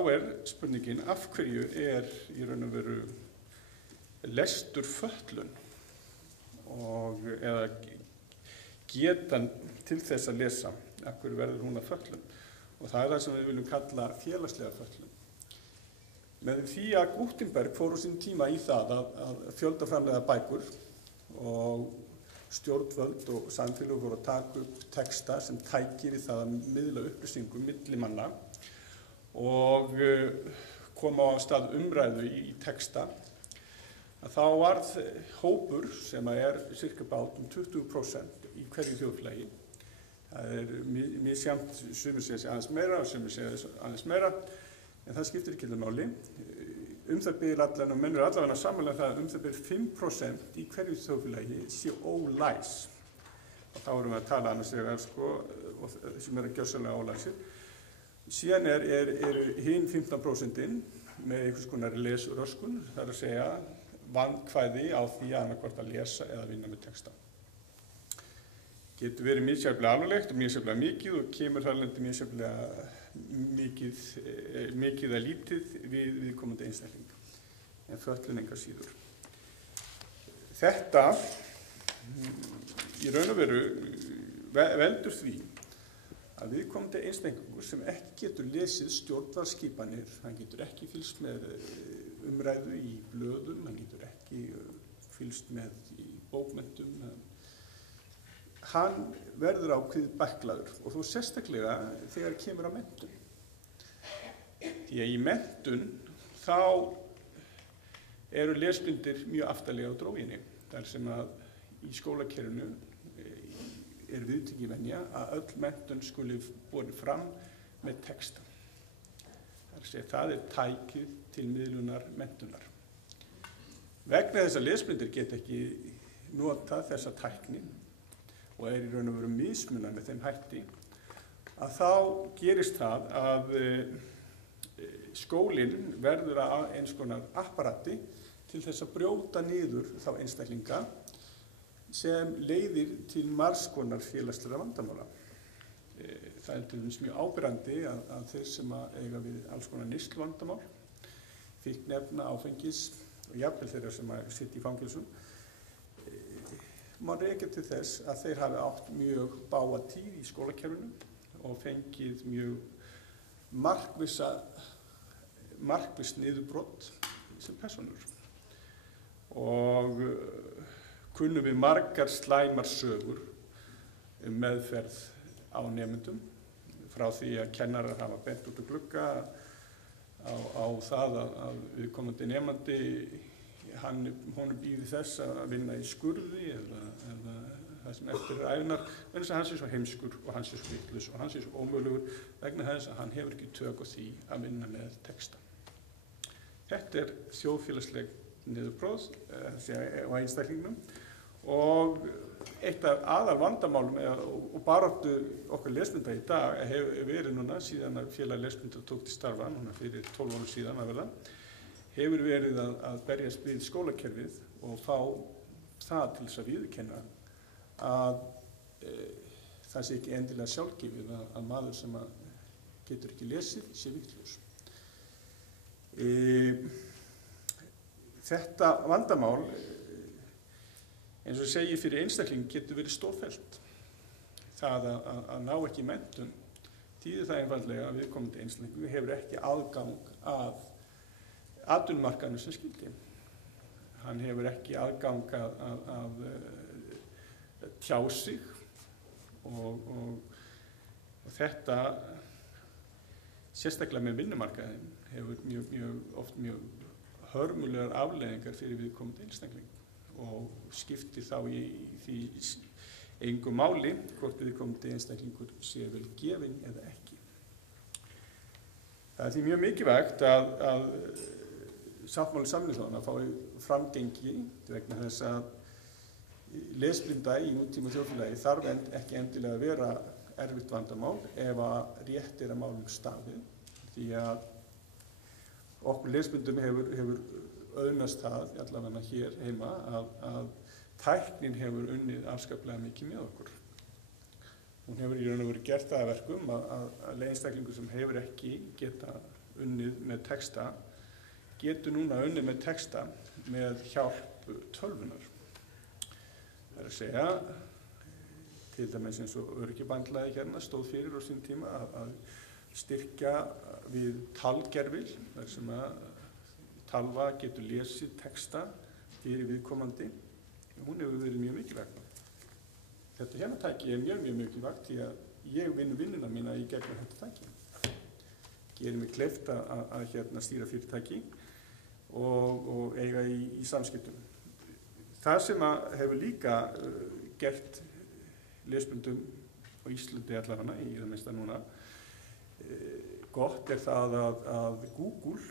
spurningin, af hverju í raun og veru lestur fötlun eða getan til þess að lesa, af hverju verður hún að fötlun? Og það það sem við viljum kalla félagslega fötlun. Með því að Gutenberg fór á sínum tíma í það að fjöldaframleiða bækur og stjórnvöld og samfélög voru að taka upp texta sem tæki við það að miðla upplýsingum milli manna og koma á stað umræðu í texta, að þá varð hópur sem cirka bát 20% í hverju þjóðfélagi. Það misjafnt, sumir segja aðeins meira og sumir segja aðeins meira, en það skiptir ekki máli. Það bil allan, og menn allavega samanlega það að það bil 5% í hverju þjóðfélagi sé ólæs. Og þá erum við að tala annars vegar sem að gjörsamlega ólæsir. Síðan hinn 15% með einhvers konar lesröskun, það að segja vandkvæði á því að annaðhvort að lesa eða vinna með texta. Getur verið misjafnlega alvarlegt og misjafnlega mikið og kemur þarlendi misjafnlega mikið að lítið við viðkomandi einstakling, en fötlun enga síður. Þetta í raun og veru veldur því að viðkomandi einstaklingur sem ekki getur lesið stjórnvaldsskipanir, hann getur ekki fylgst með umræðu í blöðum, hann getur ekki fylgst með í bókmenntum, hann verður ákveðið bæklaður og þó sérstaklega þegar kemur að menntun. Því að í menntun þá eru lesblindir mjög aftarlega á dróginni. Þar sem að í skólakerfinu viðtekið venja að öll menntun skuli borið fram með texta. Það tækið til miðlunar menntunar. Vegna þess að lesblindir geta ekki notað þessa tækni og í raun og veru mismunað með þeim hætti, að þá gerist það að skólinn verður að eins konar apparati til þess að brjóta niður þá einstaklinga sem leiðir til margs konar félagslegra vandamála. Það er til dæmis mjög áberandi að þeir sem eiga við alls konar neysluvandamál, fíkniefna, áfengis og jafnvel þeirra sem sitja í fangelsum, má rekja til þess að þeir hafi átt mjög bága tíð í skólakerfinu og fengið mjög markviss niðurbrot sem persónur. Og kunnum við margar slæmar sögur meðferð á nemendum, frá því að kennarar hafa bent út á glugga á það að viðkomandi nemandi honum býði þess að vinna í skurði eða það sem eftir ævinar, vegna þess að hann sé svo heimskur og hann sé svo vitlaus og hann sé svo ómögulegur vegna þess að hann hefur ekki tök á því að vinna með texta. Þetta er þjóðfélagsleg niðurbrot á einstaklingnum og eitt af aðal vandamálum og baráttu okkar lesblinda í dag hefur verið núna síðan að félag lesblinda tók til starfa, núna fyrir 12 árum síðan að verða, hefur verið að berjast við skólakerfið og fá það til þess að viðurkenna að það sé ekki endilega sjálfgefið að maður sem getur ekki lesið sé vitlaus. Þetta vandamál, eins og segir fyrir einstakling, getur verið stórfellt. Það að ná ekki menntun þýðir það einfaldlega að viðkomandi einstaklingur hefur ekki aðgang að atvinnumarkaðnum sem skyldi. Hann hefur ekki aðgang að tjá sig og þetta, sérstaklega með vinnumarkaðinn, hefur oft mjög hörmulegar afleiðingar fyrir viðkomandi einstakling og skiptir þá í því engu máli hvort viðkomandi einstaklingur sé vel gefinn eða ekki. Það er því mjög mikilvægt að sáttmáli Sameinuðu þjóðanna fái framgengi vegna þess að lesblinda í nútíma þjóðfélagi þarf ekki endilega að vera erfitt vandamál ef að rétt er að málum staðið, því að okkur lesblindum hefur auðnast það, allavega hér heima, að tæknin hefur unnið afskaplega mikið með okkur. Hún hefur í raun og veru gert það að verkum að einstaklingur sem hefur ekki geta unnið með texta getur núna unnið með texta með hjálp tölvunar. Það er að segja, til dæmis eins og Öryrkjabandalagið hérna stóð fyrir á sín tíma að styrkja við talgervil, þar sem að talva getur lesið texta fyrir viðkomandi. Hún hefur verið mjög mikilvægt. Þetta hérna tæki er mjög mikilvægt því að ég vinn vinnuna mína í gegnum þetta tæki. Gerir mig kleift að stýra fyrirtæki og eiga í samskiptum. Það sem hefur líka gert lesblindum á Íslandi allavega í það minnsta núna gott er það að Google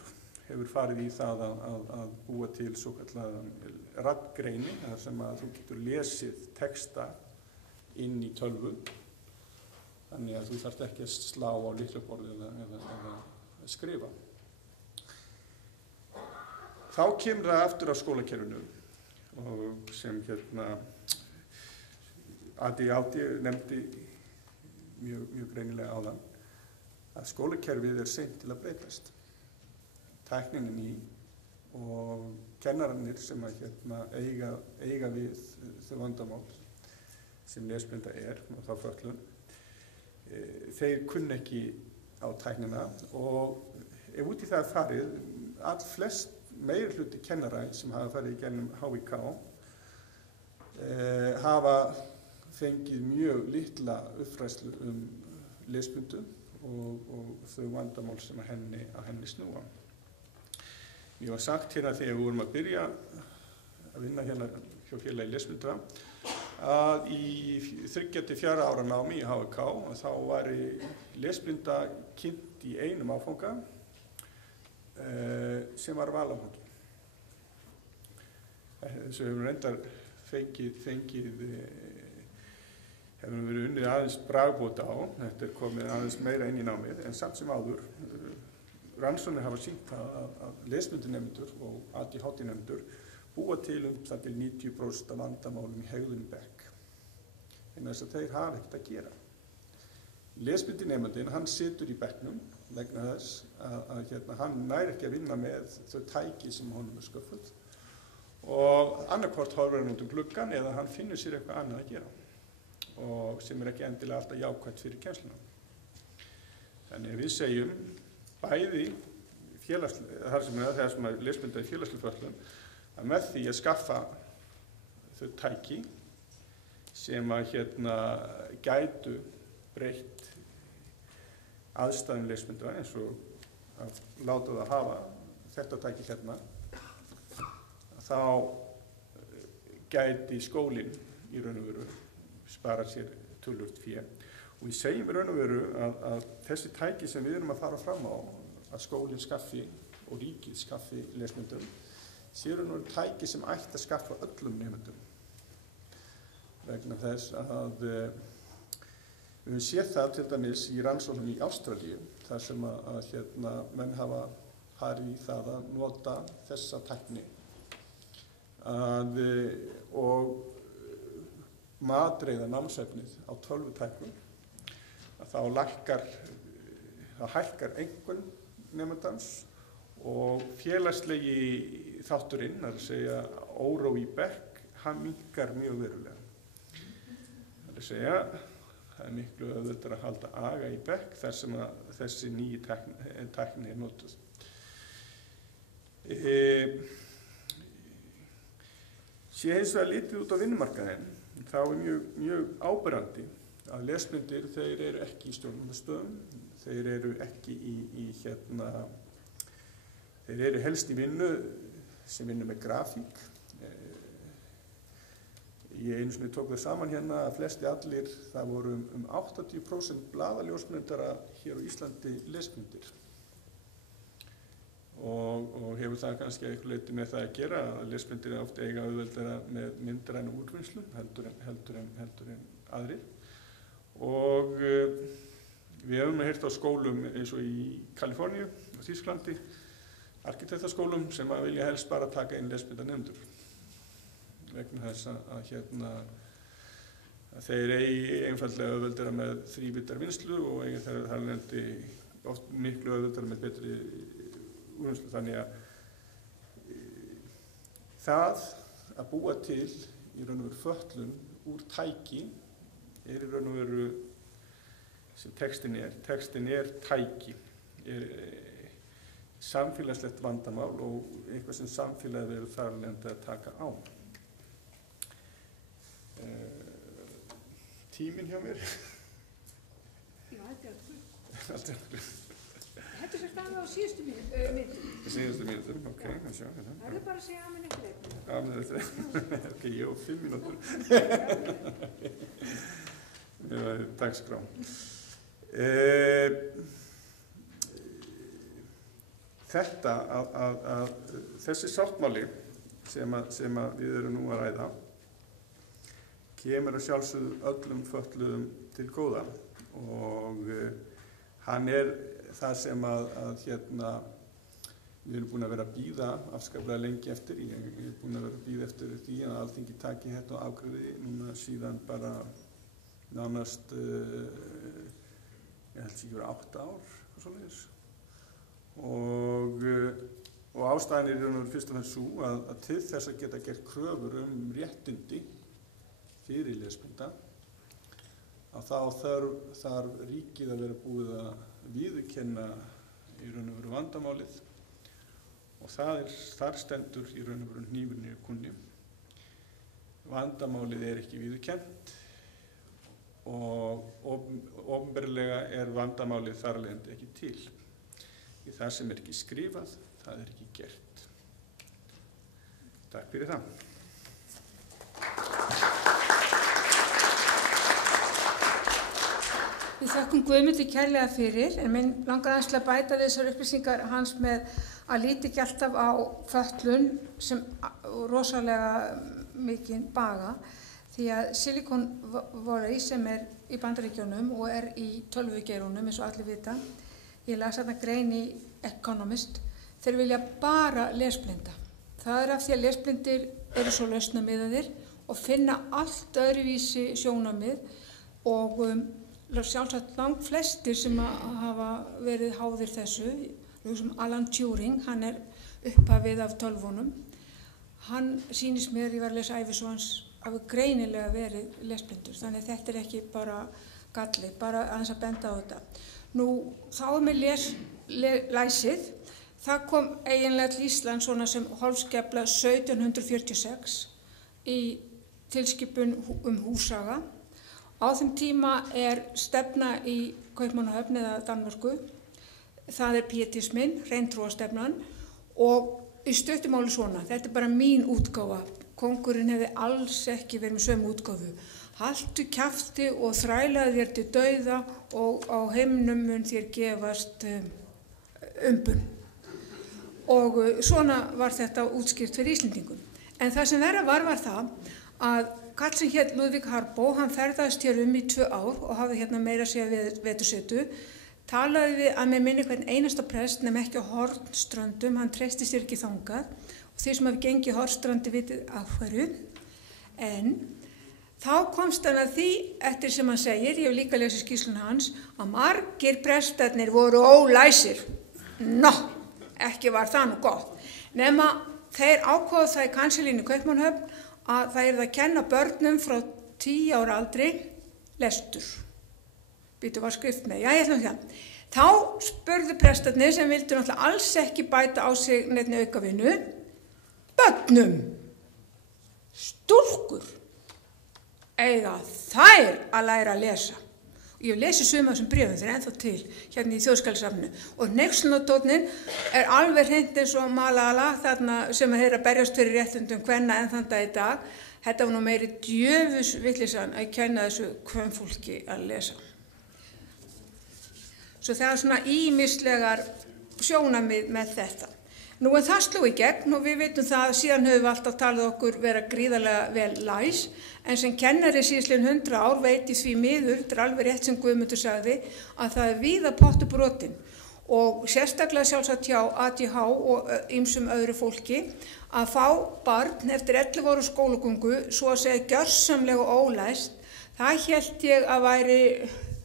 hefur farið í það að búa til svokallaðan raddgreini, þar sem að þú getur lesið texta inn í tölvu, þannig að þú þarft ekki að slá á lyklaborðið eða skrifa. Þá kemur það aftur á skólakerfinu og sem ADHD nefndi mjög greinilega áðan, að skólakerfið er seint til að breytast. Tæknin í og kennararnir sem eiga við þau vandamál sem lesblinda og þá fötlun, þeir kunna ekki á tæknina og ef út í það farið, meiri hluti kennara sem hafa farið í gegnum HÍK hafa fengið mjög litla uppfræðslu lesblindu og þau vandamál sem að henni snúa. Ég var sagt hérna þegar við vorum að byrja að vinna hérna hjá félagi lesblindra að í 3–4 ára námi í HÍK þá væri lesblinda kynnt í einum áfanga sem var valáfangi. Þessu hefur reyndar hefur verið unnið aðeins bragbóta á, þetta er komið aðeins meira inn í námið, en samt sem áður rannsóknir hafa sýnt að lesblindunemendur og ADHD-nemendur búa til það til 90% af vandamálum í hegðun í bekk. En þess að þeir hafa ekkert að gera. Lesblindi nemandinn, hann situr í bekknum vegna þess að hann nær ekki að vinna með þau tæki sem honum sköffuð og annarkvort horfir hann út gluggann eða hann finnur sér eitthvað annað að gera og sem ekki endilega alltaf jákvætt fyrir kennsluna. Þannig við segjum bæði þar sem að lesblinda í félagslegum fötlun að með því að skaffa þau tæki sem að gætu breytt aðstæðum lesblindra eins og að láta það hafa þetta tæki þá gæti skólinn í raun og veru spara sér töluvert fé. Og við segjum í raun og veru að þessi tæki sem við erum að fara fram á, að skólinn skaffi og ríkið skaffi lesblindum, séu nú tæki sem ætti að skaffa öllum nemendum. Vegna þess að við höfum séð það til dæmis í rannsóknum í Ástralíu, þar sem að menn hafa farið í það að nota þessa tækni og matreiða námsefnið á tölvutækjum, að þá hækkar einhvern nemandans og félagslegi þátturinn, það er að segja órói í bekk, hann minnkar mjög verulega. Það er að segja, það er miklu auðveldara að halda aga í bekk þar sem að þessi nýju tækni er notuð. Sé hins vegar litið út á vinnumarkaðinn, þá er mjög áberandi að lesblindir, þeir eru ekki í stjórnendastöðum, þeir eru ekki þeir eru helst í vinnu sem vinnu með grafík. Ég einu sinni tók það saman hérna að flesti allir, það voru 80% blaðaljósmyndara hér á Íslandi lesblindir. Og hefur það kannski eitthvað leyti með það að gera að lesblindir oft eiga auðveldara með myndræna úrvinnslu heldur en aðrir. Og við hefum heyrt á skólum eins og í Kaliforníu og Þýskalandi, arkitektaskólum sem að vilja helst bara taka inn lesblinda nemendur. Vegna þess að þeir eigi einfaldlega auðveldara með þrívíddar vinnslu og eigi þeir þar lendi oft miklu auðveldara með betri úrvinnslu. Þannig að það að búa til í raun og veru fötlun úr tæki er í raun og veru sem textin er tæki, er samfélagslegt vandamál og eitthvað sem samfélagið verður þar lendi að taka á. Tíminn hjá mér? Já, þetta er alltaf. Þetta er staðið á síðustu mínútum. Síðustu mínútum, ok. Það er bara að segja amen eftir leik. Amen eftir leik. Ok, ég á 5 mínútur. Mér var dagskrá. Þetta að þessi sáttmáli sem við erum nú að ræða kemur að sjálfsögðu öllum fötluðum til góða og hann er það sem að við erum búin að vera að bíða afskaplega lengi eftir. Ég er búin að vera að bíða eftir því að Alþingi taki þetta og afgreiði núna síðan bara nánast ég held ekki verið 8 ár svoleiðis. Og ástæðan er fyrst og fremst sú að til þess að geta gert kröfur réttindi fyrir lesblinda að þá þarf ríkið að vera búið að viðurkenna í raun og veru vandamálið og þar stendur í raun og veru hnífurinn í kúnni. Vandamálið er ekki viðurkennt og opinberlega er vandamálið þar af leiðandi ekki til. Í það sem er ekki skrifað, það er ekki gert. Takk fyrir það. Við þakkum Guðmundi kærlega fyrir, en minn langar aðeins til að bæta þessar upplýsingar hans með að líti ekki alltaf á fötlun sem rosalega mikinn baga, því að Silicon Valley sem er í Bandaríkjunum og er í tölvugeirunum eins og allir vita, ég las þarna grein í Economist, þeir vilja bara lesblinda. Það er af því að lesblindir eru svo lausnamiðaðir og finna allt öðruvísi sjónamið og sjálfsagt langt flestir sem hafa verið háðir þessu. Alan Turing, hann upphafið af tölvunum. Hann sýnist mér, ég var að lesa ævisögu hans, hafi greinilega verið lesblindur. Þannig þetta ekki bara galli, bara aðeins að benda á þetta. Nú, þá með læsið. Það kom eiginlega til Ísland svona sem hálfskefla 1746 í tilskipun húsaga. Á þeim tíma stefna í Kaupmannahöfn eða Danmörku. Það pietismin, reintrúastefnan og í stuttu máli svona, þetta bara mín útgáfa. Kóngurinn hefði alls ekki verið með sömu útgáfu. Haltu kjafti og þrælaði þér til dauða og á heimnum mun þér gefast umbun. Og svona var þetta útskýrt fyrir Íslendingum. En það sem verra var það að kall sem hét Ludvig Harbó, hann ferðaðist hér í 2 ár og hafði hérna meira að segja vetursetu. Talaði við að með minni hvern einasta prest nema ekki á Hornströndum, hann treysti sér ekki þangað og þeir sem hafi gengið Hornströndi vitið af hverju. En þá komst hann að því, eftir sem hann segir, ég hef líka lesið skýrsluna hans, að margir prestarnir voru ólæsir. Ekki var það nú gott. Nema þeir ákváðu það í kanselínu Kaupmannahöfn að það að kenna börnum frá 10 ára aldri lestur. Býtu var skrift með, ég ætla það. Þá spurðu prestarnir sem vildu náttúrulega alls ekki bæta á sig neinni aukavinnu, börnum, stúlkur, eiga þær að læra að lesa. Ég hef lesið suma þessum bréfum, þeir ennþá til, hérna í Þjóðskjalasafninu. Og hneykslunartónninn alveg hreint eins og Malala, þarna sem þeir að berjast fyrir réttindum kvenna enn þann dag í dag. Þetta var nú meiri djöfus vitleysan að kenna þessu kvenfólki að lesa. Svo það svona ýmislegar sjónarmið með þetta. Nú en það sló í gegn og við vitum það að síðan höfum við alltaf talið okkur vera gríðarlega vel læs, en sem kennari síðastliðin 100 ár veit í því miður, þetta alveg rétt sem Guðmundur sagði, að það víða pottur brotin og sérstaklega sjálfsagt hjá ADH og ýmsum öðru fólki að fá barn eftir 11 ára skólagöngu svo að segja gjörsamlega ólæst. Það hélt ég að væri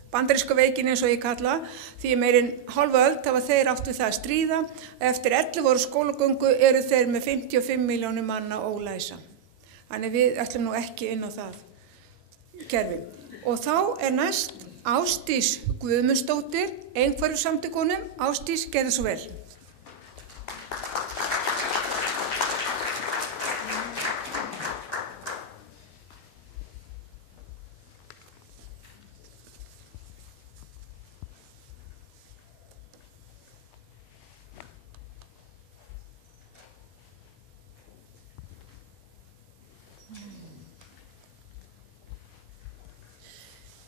bandaríska veikin eins og ég kalla, því meirinn hálfa öld hafa þeir átt við það að stríða. Eftir 11 ára skólagöngu eru þeir með 55 milljónir manna ólæsa. Þannig við ætlum nú ekki inn á það kerfi. Og þá næst Ásdís Guðmundsdóttir, Einhverfusamtökunum. Ásdís, gerðu svo vel.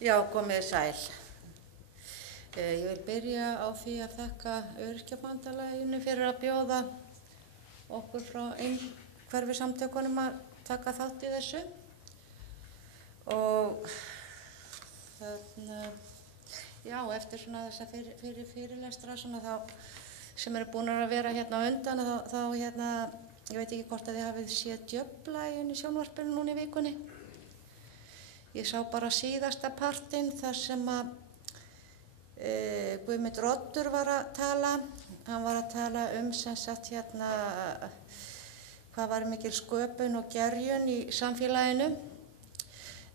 Já, komið sæl. Ég vil byrja á því að þakka Öryrkjabandalaginu fyrir að bjóða okkur frá Einhverfusamtökunum að taka þátt í þessu. Og já, eftir svona þessa fyrirlestra svona þá sem eru búin að vera hérna á undan þá hérna, ég veit ekki hvort að þið hafið séð Djöfla í sjónvarpinu núna í vikunni. Ég sá bara síðasta partinn þar sem að Guðmundur Oddur var að tala. Hann var að tala sem sagt hérna hvað var mikil sköpun og gerjun í samfélaginu.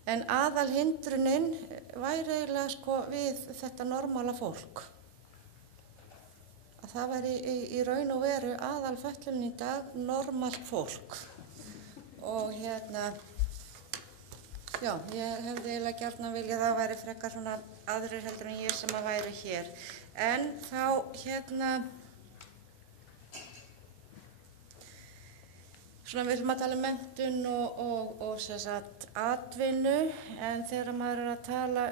En aðalhindrunin væri eiginlega sko við þetta normala fólk. Að það væri í raun og veru aðalföllun í dag normalt fólk. Og hérna já, ég hefði eiginlega gjarnan viljað að það væri frekar svona aðrir heldur en ég sem að væri hér. En þá hérna, svona við ætlum að tala menntun og sem sagt atvinnu, en þegar maður er að tala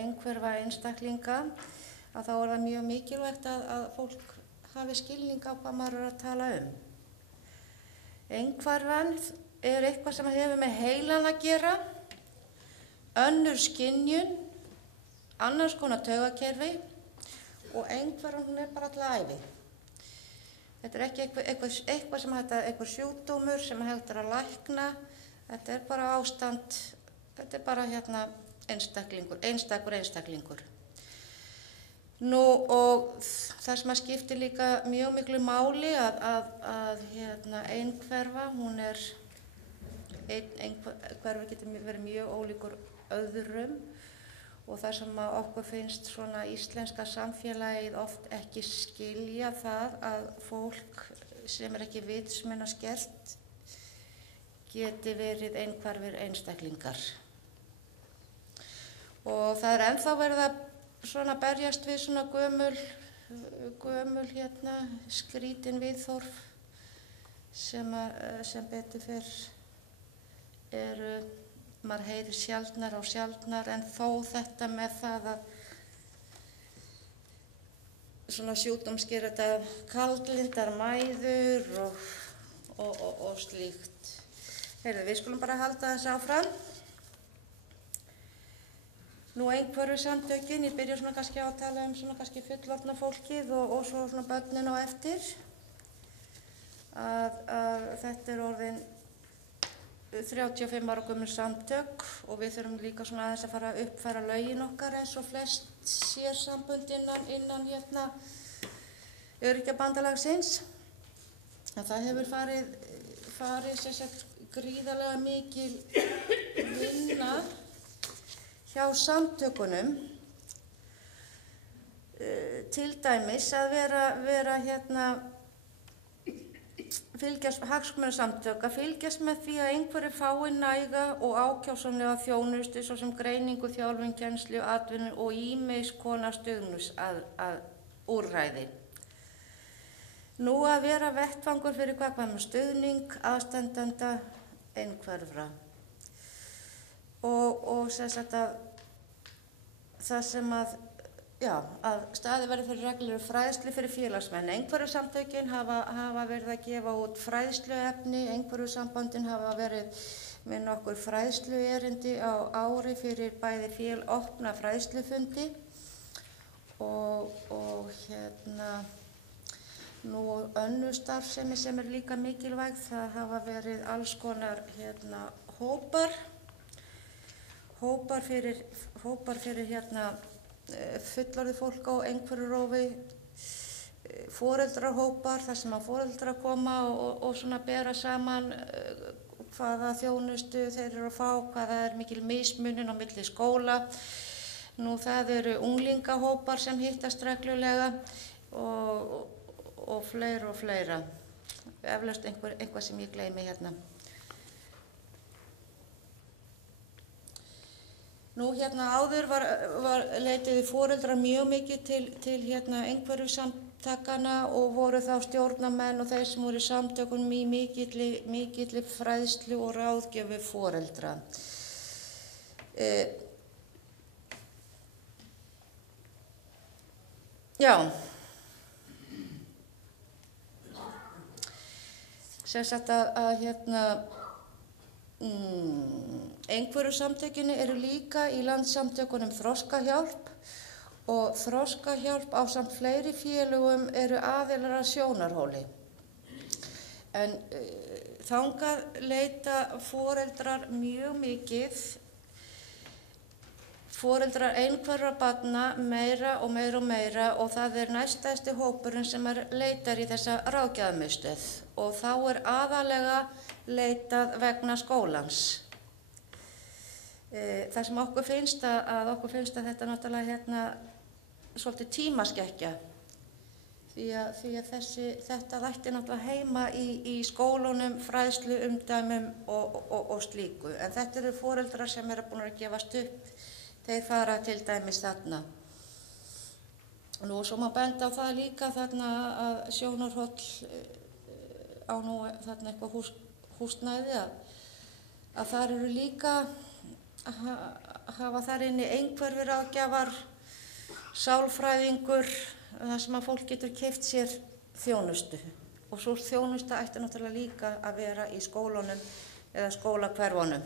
einhverfa einstaklinga, að þá er það mjög mikilvægt að fólk hafi skilning á hvað maður er að tala Einhverfan eitthvað sem hefur með heilan að gera, önnur skynjun, annars konar taugakerfi og einhverfan hún bara alltaf ævi. Þetta ekki eitthvað sem eitthvað sjúkdómur sem hægt að lækna, þetta bara ástand, þetta bara hérna einstaklingur. Nú og það sem að skiptir líka mjög miklu máli að einhverfa, einhverfa getur verið mjög ólíkur öðrum og það sem að okkur finnst svona íslenska samfélagið oft ekki skilja það að fólk sem ekki vitsmunaskert geti verið einhverfir einstaklingar. Og það ennþá verið að svona berjast við svona gömul skrítin viðhorf sem betur fyrr maður heyrir sjaldnar og sjaldnar, en þó þetta með það að svona sjúkdómsgera þetta kaldlyndar mæður og slíkt. Heyrðu, við skulum bara halda þess áfram. Nú einhverju samtökin, ég byrja svona kannski á að tala svona kannski fullorðna fólkið og svo svona börnin á eftir. Að þetta orðin 35 ára gömul samtök og við þurfum líka svona aðeins að fara að uppfæra lögin okkar eins og flest sérsambönd innan Öryrkjabandalagsins. Það hefur farið sem sagt gríðarlega mikil vinna hjá samtökunum, til dæmis að vera fylgjast hagsmunasamtök að fylgjast með því að einhverju fái næga og ákjásamlega þjónustu svo sem greiningu, þjálfun, kennslu, atvinnu og ýmis konar stuðningsúrræði. Nú að vera vettvangur fyrir hvað með stuðning aðstandenda einhverfra. Og sem sagt að það sem að staðið verið fyrir reglur fræðslu fyrir félagsmenn. Einhverju samtökin hafa verið að gefa út fræðsluefni, einhverju sambandin hafa verið með nokkur fræðsluerindi á ári fyrir bæði opna fræðslufundi og nú önnur starfsemi sem líka mikilvæg, það hafa verið alls konar hópar fyrir fullorðið fólk á einhverju rófi, foreldrahópar þar sem að foreldrar koma og svona bera saman hvaða þjónustu þeir eru að fá, hvaða mikil mismunun á milli skóla. Nú það eru unglingahópar sem hittast reglulega og fleira. Eflaust eitthvað sem ég gleymi hérna. Nú áður leituðu foreldrar mjög mikið til einhverju samtakana og voru þá stjórnarmenn og þeir sem voru í samtökunum í mikilli fræðslu og ráðgjöf við foreldra. Sem sagt að einhverju samtökinu eru líka í Landssamtökunum Þroskahjálp og Þroskahjálp ásamt fleiri félögum eru aðilar að Sjónarhóli. En þangað leita foreldrar mjög mikið, foreldrar einhverra barna meira og það næststærsti hópurinn sem leitar í þessa ráðgjafarmiðstöð og þá aðalega leitað vegna skólans. Það sem okkur finnst að þetta náttúrulega svolítið tímaskekkja því að þetta ætti náttúrulega heima í skólunum, fræðslu, umdæmum og slíku. En þetta eru foreldrar sem eru búin að gefast upp, þeir fara til dæmis þarna. Nú svo má benda á það líka þarna að Sjónarhóll á nú þarna eitthvað húsnæði að þar eru líka hafa þar inni einhverfir ráðgjafar, sálfræðingur, þar sem að fólk getur keypt sér þjónustu. Og svo þjónusta ætti náttúrulega líka að vera í skólunum eða skólahverfunum.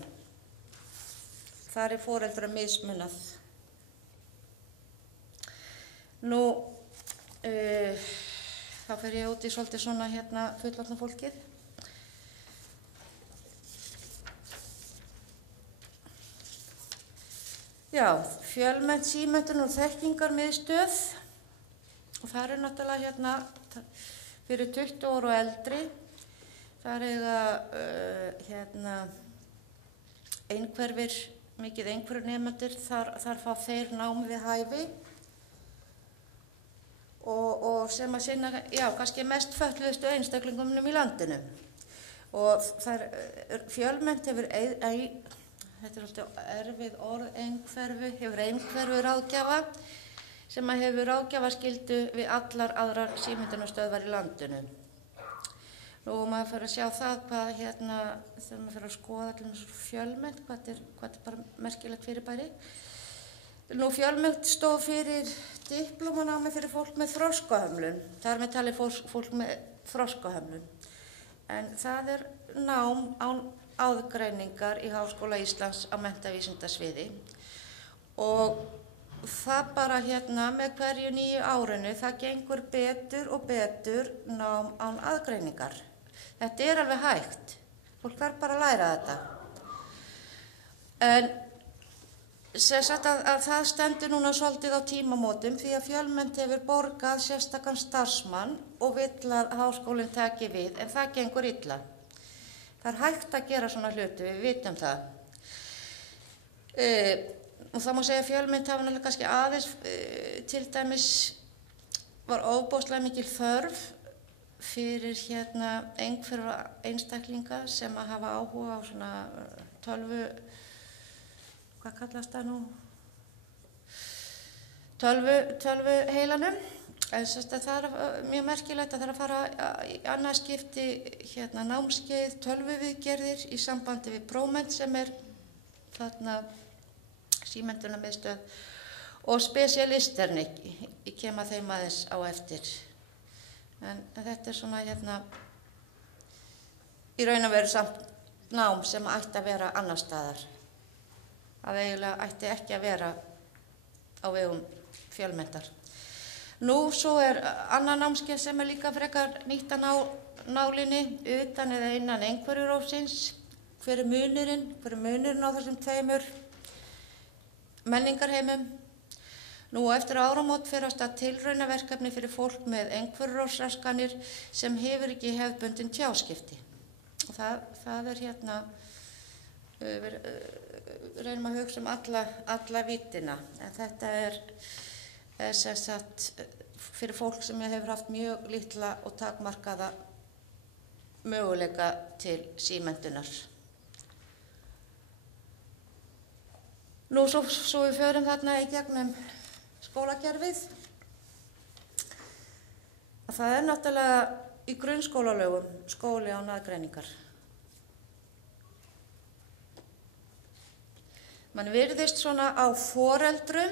Þar foreldrar mismunað. Nú, þá fer ég út í svolítið svona fullorðna fólkið. Já, fjölmennt símenntun og þekkingarmiðstöð og það er náttúrulega hérna fyrir 20 ára og eldri. Það eiga einhverfir, mikið einhverjur nemendur, þar fá þeir nám við hæfi og sem að sinna, já, kannski mest fötluðustu einstaklingunum í landinu. Og það fjölmennt hefur, þetta er alltaf erfið orð, hefur einhverfu ráðgjafa sem að hefur ráðgjafaskyldu við allar aðrar símenntunarstöðvar í landinu. Nú maður fyrir að sjá það hvað þegar maður fyrir að skoða allir fjölmennt, hvað er bara merkilegt fyrirbæri. Nú fjölmennt stóð fyrir diplómanámi fyrir fólk með þroskahömlun, þar með talið fólk með þroskahömlun. En það er nám án aðgreiningar í Háskóla Íslands á menntavísindasviði og það bara með hverju nýju árinu, það gengur betur og betur nám án aðgreiningar. Þetta er alveg hægt, fólk þarf bara að læra þetta. En sem sagt að það stendur núna svolítið á tímamótum því að fjölmennt hefur borgað sérstakan starfsmann og vill að háskólinn taki við, en það gengur illa. Það er hægt að gera svona hluti, við vitum það. Og það má segja að fjölmennt hafa náttúrulega kannski aðeins, til dæmis var ofboðslega mikil þörf fyrir einhverja einstaklinga sem að hafa áhuga á svona hvað kallast það nú? Tölvuheilanum. En það er mjög merkilegt að það er að fara í annað skipti námskeið, tölvuviðgerðir í sambandi við Próment sem er þarna símenntunarmiðstöð og spesialisterni, ég kem að þeim aðeins á eftir. En þetta er svona í raun og veru samt nám sem ætti að vera annar staðar. Það eiginlega ætti ekki að vera á vegum fjölmenntar. Nú svo er annað námskeið sem er líka frekar nýtt að nálinni utan eða innan einhverfurófsins. Hver er munurinn á þessum tveimur menningarheimum? Nú eftir áramót fer af stað tilraunaverkefni fyrir fólk með einhverfurófsraskanir sem hefur ekki hefðbundin tjáskipti. Og það er við reynum að hugsa alla víddina, en þetta er sem sagt fyrir fólk sem hefur haft mjög litla og takmarkaða möguleika til símenntunar. Nú svo við förum þarna í gegnum skólakerfið. Það er náttúrulega í grunnskólalögum skóli án aðgreiningar. Man virðist svona á foreldrum,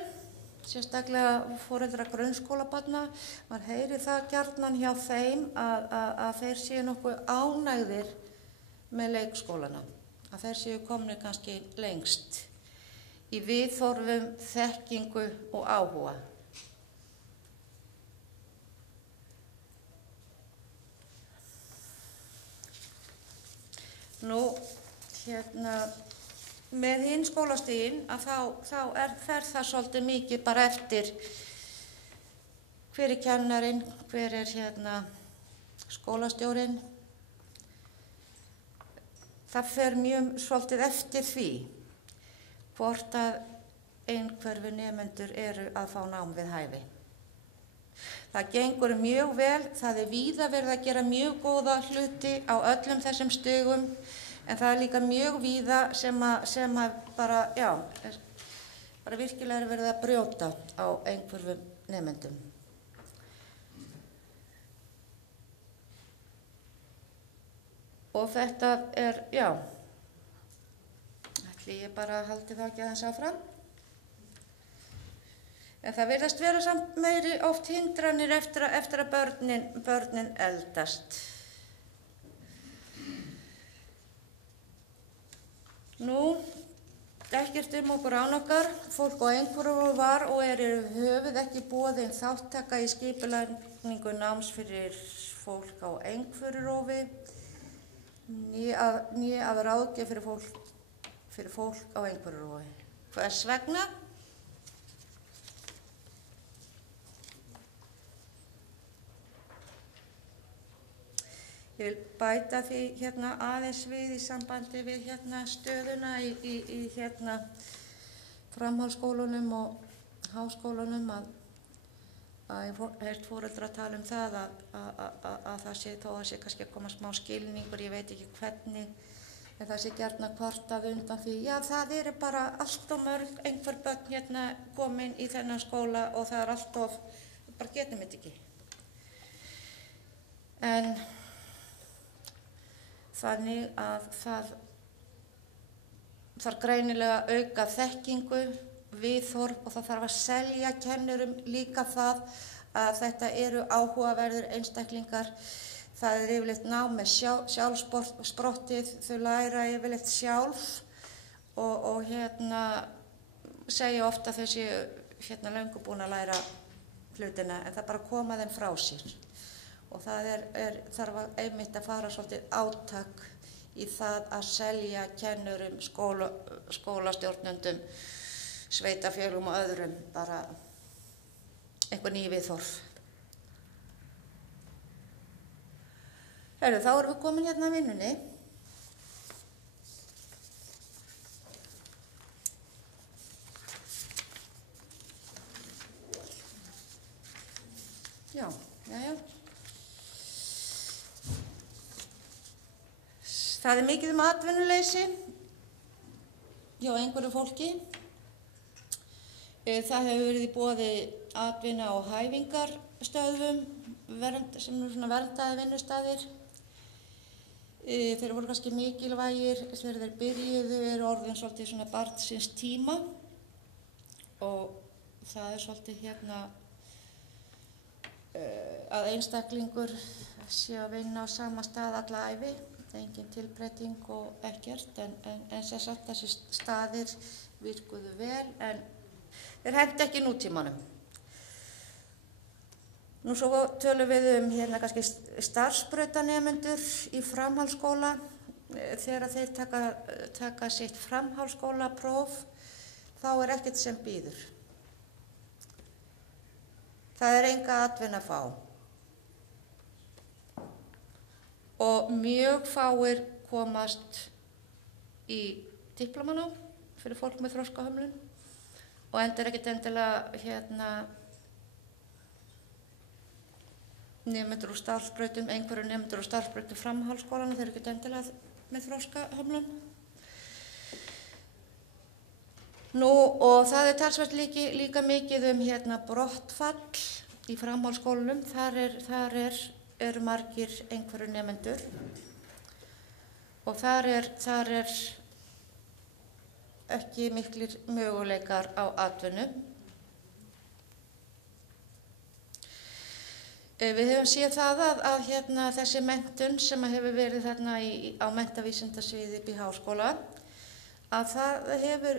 sérstaklega foreldra grunnskólabarna, man heyri það gjarnan hjá þeim að þeir séu nokkuð ánægðir með leikskólana, að þeir séu komnir kannski lengst í viðhorfum, þekkingu og áhuga. Nú, með hinn skólastiginn að þá fer það svolítið mikið bara eftir hver er kennarinn, hver er skólastjórinn. Það fer mjög svolítið eftir því hvort að einhverfu nemendur eru að fá nám við hæfi. Það gengur mjög vel, það er víða verið að gera mjög góða hluti á öllum þessum stigum. En það er líka mjög víða sem að bara virkilega er verið að brjóta á einhverfum nemendum. Og þetta er, ætli ég bara haldi það ekki aðeins áfram. En það virðast vera samt meiri oft hindranir eftir að börnin eldast. Nú, ekkert okkur án okkar, fólk á einhverju var og er höfuð ekki boðin þáttaka í skipulagningu náms fyrir fólk á einhverjurófi, né að ráðgjöf fyrir fólk á einhverjurófi. Hvers vegna? Ég vil bæta því aðeins við í sambandi við stöðuna í framhaldsskólunum og háskólunum að ég heyrt foreldra tala um það að það sé þó að sé kannski að koma smá skilningur, ég veit ekki hvernig, en það sé gjarnan kvartað undan því, já það eru bara allt of mörg einhver börn komin í þennan skóla og það er allt of, bara getum þetta ekki. En þannig að það þarf greinilega að auka þekkingu, viðhorf og það þarf að selja kennurum líka það að þetta eru áhugaverðir einstaklingar. Það er yfirleitt nám með sjálfsprottið, þau læra yfirleitt sjálf og segja ofta þau séu löngu búin að læra hlutina en það bara koma þeim frá sér. Og það þarf einmitt að fara svolítið átak í það að selja kennurum, skólastjórnendum, sveitafélögum og öðrum bara einhver ný viðhorf. Þá erum við komin að vinnunni. Já. Það er mikið atvinnuleysi hjá einhverju fólki. Það hefur verið í boði atvinna á hæfingarstöðvum sem eru svona verndaði vinnustaðir. Þeir voru kannski mikilvægir þegar þeir byrjuðu, eru orðin svolítið svona barnsins tíma og það er svolítið að einstaklingur sé að vinna á sama stað alla ævi. Engin tilbreyting og ekkert en sem sagt þessi staðir virkuðu vel en þeir henti ekki nútímanum. Nú svo tölum við kannski starfsbrautanemendur í framhaldsskóla. Þegar þeir taka sitt framhaldsskólapróf þá er ekkert sem býður. Það er enga atvinna að fá. Og mjög fáir komast í diplómanám fyrir fólk með þroskahömlun og endur ekkert endilega nemendur úr starfsbrautum, einhverju nemendur úr starfsbrautum framhaldsskólana, þeir eru ekkert endilega með þroskahömlun. Nú og það er talsvert líka mikið brottfall í framhaldsskólanum, þar eru margir einhverju nemendur og þar er ekki miklir möguleikar á atvinnu. Við höfum séð það að þessi menntun sem hefur verið þarna á menntavísindasviði upp í háskóla, að það hefur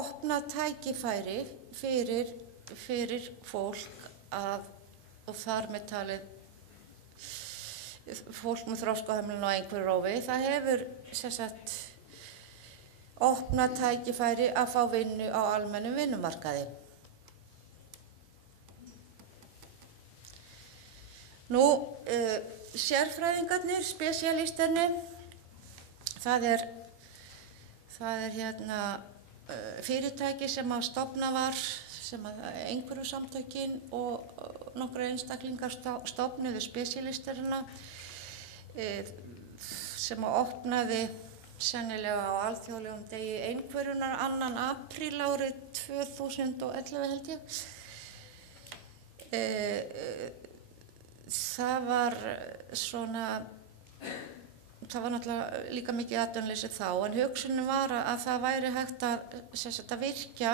opnað tækifæri fyrir fólk og þar með talið fólk með þroskahömlun og einhverju rófi, það hefur opnað tækifæri að fá vinnu á almennum vinnumarkaði. Nú, sérfræðingarnir, spesialístarnir, það er fyrirtæki sem að stofna var, sem að einhverju samtökin og nokkru einstaklingar stofnuðu spesialístarina sem að opnaði sennilega á alþjóðlegum degi einhverjunar 2. apríl árið 2011 held ég. Það var náttúrulega líka mikið atvinnuleysi þá, en hugsunin var að það væri hægt að virkja,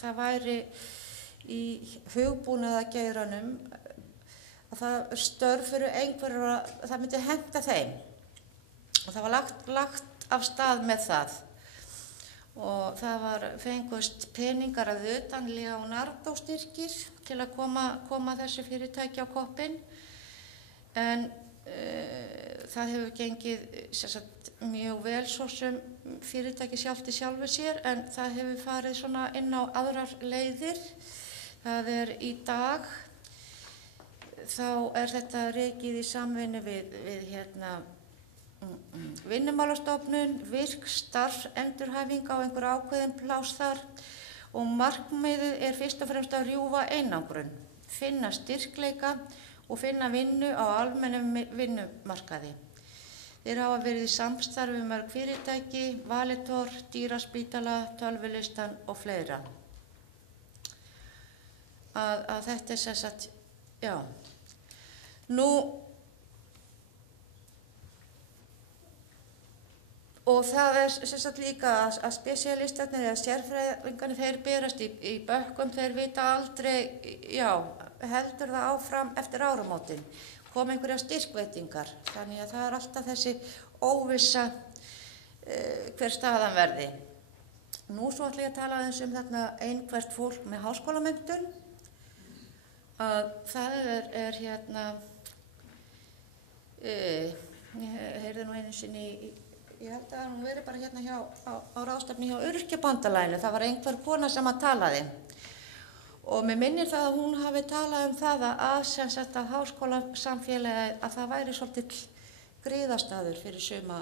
það væri í hugbúnaðargeiranum, að það störf fyrir einhverju, það myndi henta þeim. Og það var lagt af stað með það. Og það fengust peningar að utan Leonardo-styrkir til að koma þessu fyrirtæki á koppinn. En það hefur gengið mjög vel svo sem fyrirtæki sjálft í sjálfu sér, en það hefur farið svona inn á aðrar leiðir. Það er í dag, þá þetta rekið í samvinnu við Vinnumálastofnun, virk starfsendurhæfing á einhver ákveðin pláss þar og markmiðið fyrst og fremst að rjúfa einangrun, finna styrkleika og finna vinnu á almennum vinnumarkaði. Þeir hafa verið í samstarfi með mörg fyrirtæki, Valitor, Dýraspítala, Tölvulistan og fleira. Að þetta sem sagt, já. Nú, og það sem sagt líka að spesialistarnir eða sérfræðingarnir, þeir berast í bökkum, þeir vita aldrei, já, heldur það áfram eftir áramótin, koma einhverja styrkveitingar, þannig að það alltaf þessi óvissa hver staðan verði. Nú svo ætla ég að tala aðeins þarna einhvert fólk með háskólamenntun, að það ég heyrði nú einu sinni ég held að hún verið bara á ráðstefnu hjá Öryrkjabandalaginu, það var einhver kona sem að talaði og mér minnir það að hún hafi talað það að sem sagt að háskólasamfélagi að það væri svolítið griðastaður fyrir suma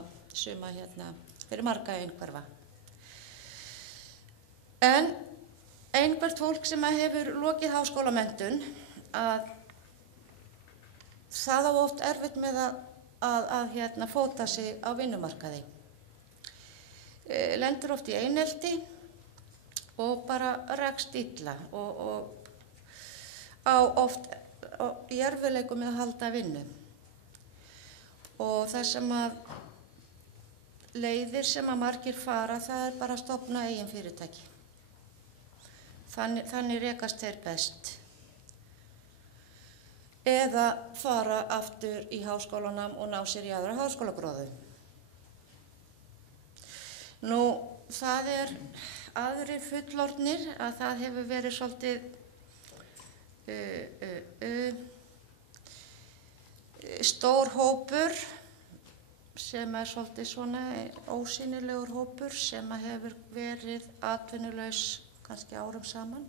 fyrir marga einhverfa. En einhvert fólk sem hefur lokið háskólamenntun að það á oft erfitt með að fóta sig á vinnumarkaði. Lendur oft í einelti og bara rekst illa og á oft í erfiðleikum með að halda vinnu. Og það sem að leiðir sem að margir fara, það bara að stofna eigin fyrirtæki. Þannig rekast þeir best. Eða fara aftur í háskólanám og ná sér í aðra háskólagráðu. Nú, það aðrir fullorðnir að það hefur verið svolítið stór hópur sem svolítið svona ósýnilegur hópur sem hefur verið atvinnulaus kannski árum saman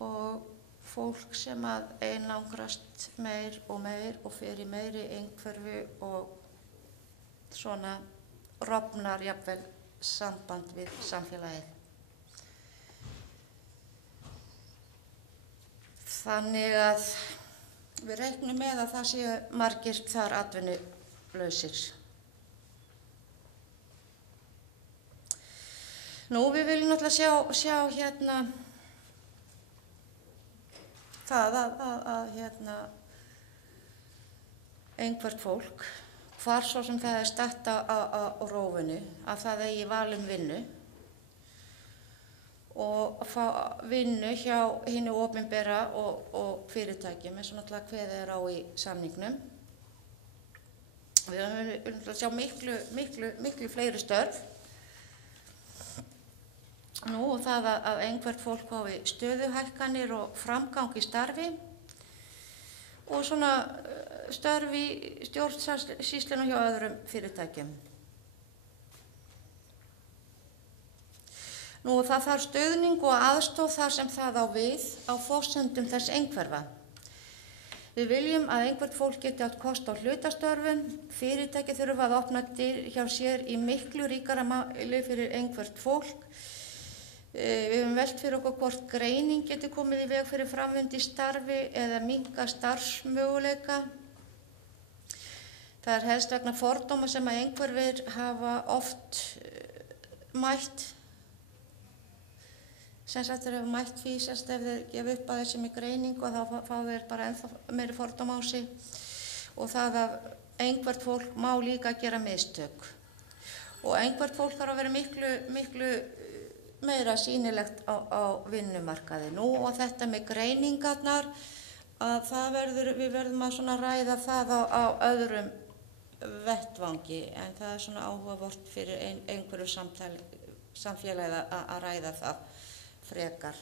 og fólk sem að einangrast meir og fer í meiri einhverfu og svona rofnar jafnvel samband við samfélagið. Þannig að við reiknum með að það séu margir þar atvinnulausir. Nú, við viljum náttúrulega sjá það að einhvert fólk, hvar svo sem það statt á rófinu, að það eigi val vinnu og fá vinnu hjá hinu opinbera og fyrirtækjum eins og náttúrulega kveðið á í samningnum. Við viljum sjá miklu fleiri störf. Nú, og það að einhvert fólk fái stöðuhækkanir og framgang í starfi og svona störf í stjórnsýslunum hjá öðrum fyrirtækjum. Nú, og það þarf stuðning og aðstoð þar sem það á við á forsendum þess einhverfa. Við viljum að einhvert fólk geti átt kost á hlutastörfum, fyrirtæki þurfa að opna dyr hjá sér í miklu ríkara máli fyrir einhvert fólk. Við höfum velt fyrir okkur hvort greining geti komið í veg fyrir framvindu í starfi eða minnka starfsmöguleika. Það helst vegna fordóma sem að einhverfir hafa oft mætt. Sem sagt þeir hafa mætt því ef þeir gefa upp að þessi með greining og þá fá þeir bara ennþá meiri fordóma á sig. Og það að einhvert fólk má líka gera mistök. Og einhvert fólk þarf að vera miklu meira sýnilegt á vinnumarkaði. Nú, og þetta með greiningarnar, að við verðum að svona ræða það á öðrum vettvangi, en það svona áhugavert fyrir einhverju samfélagi að ræða það frekar.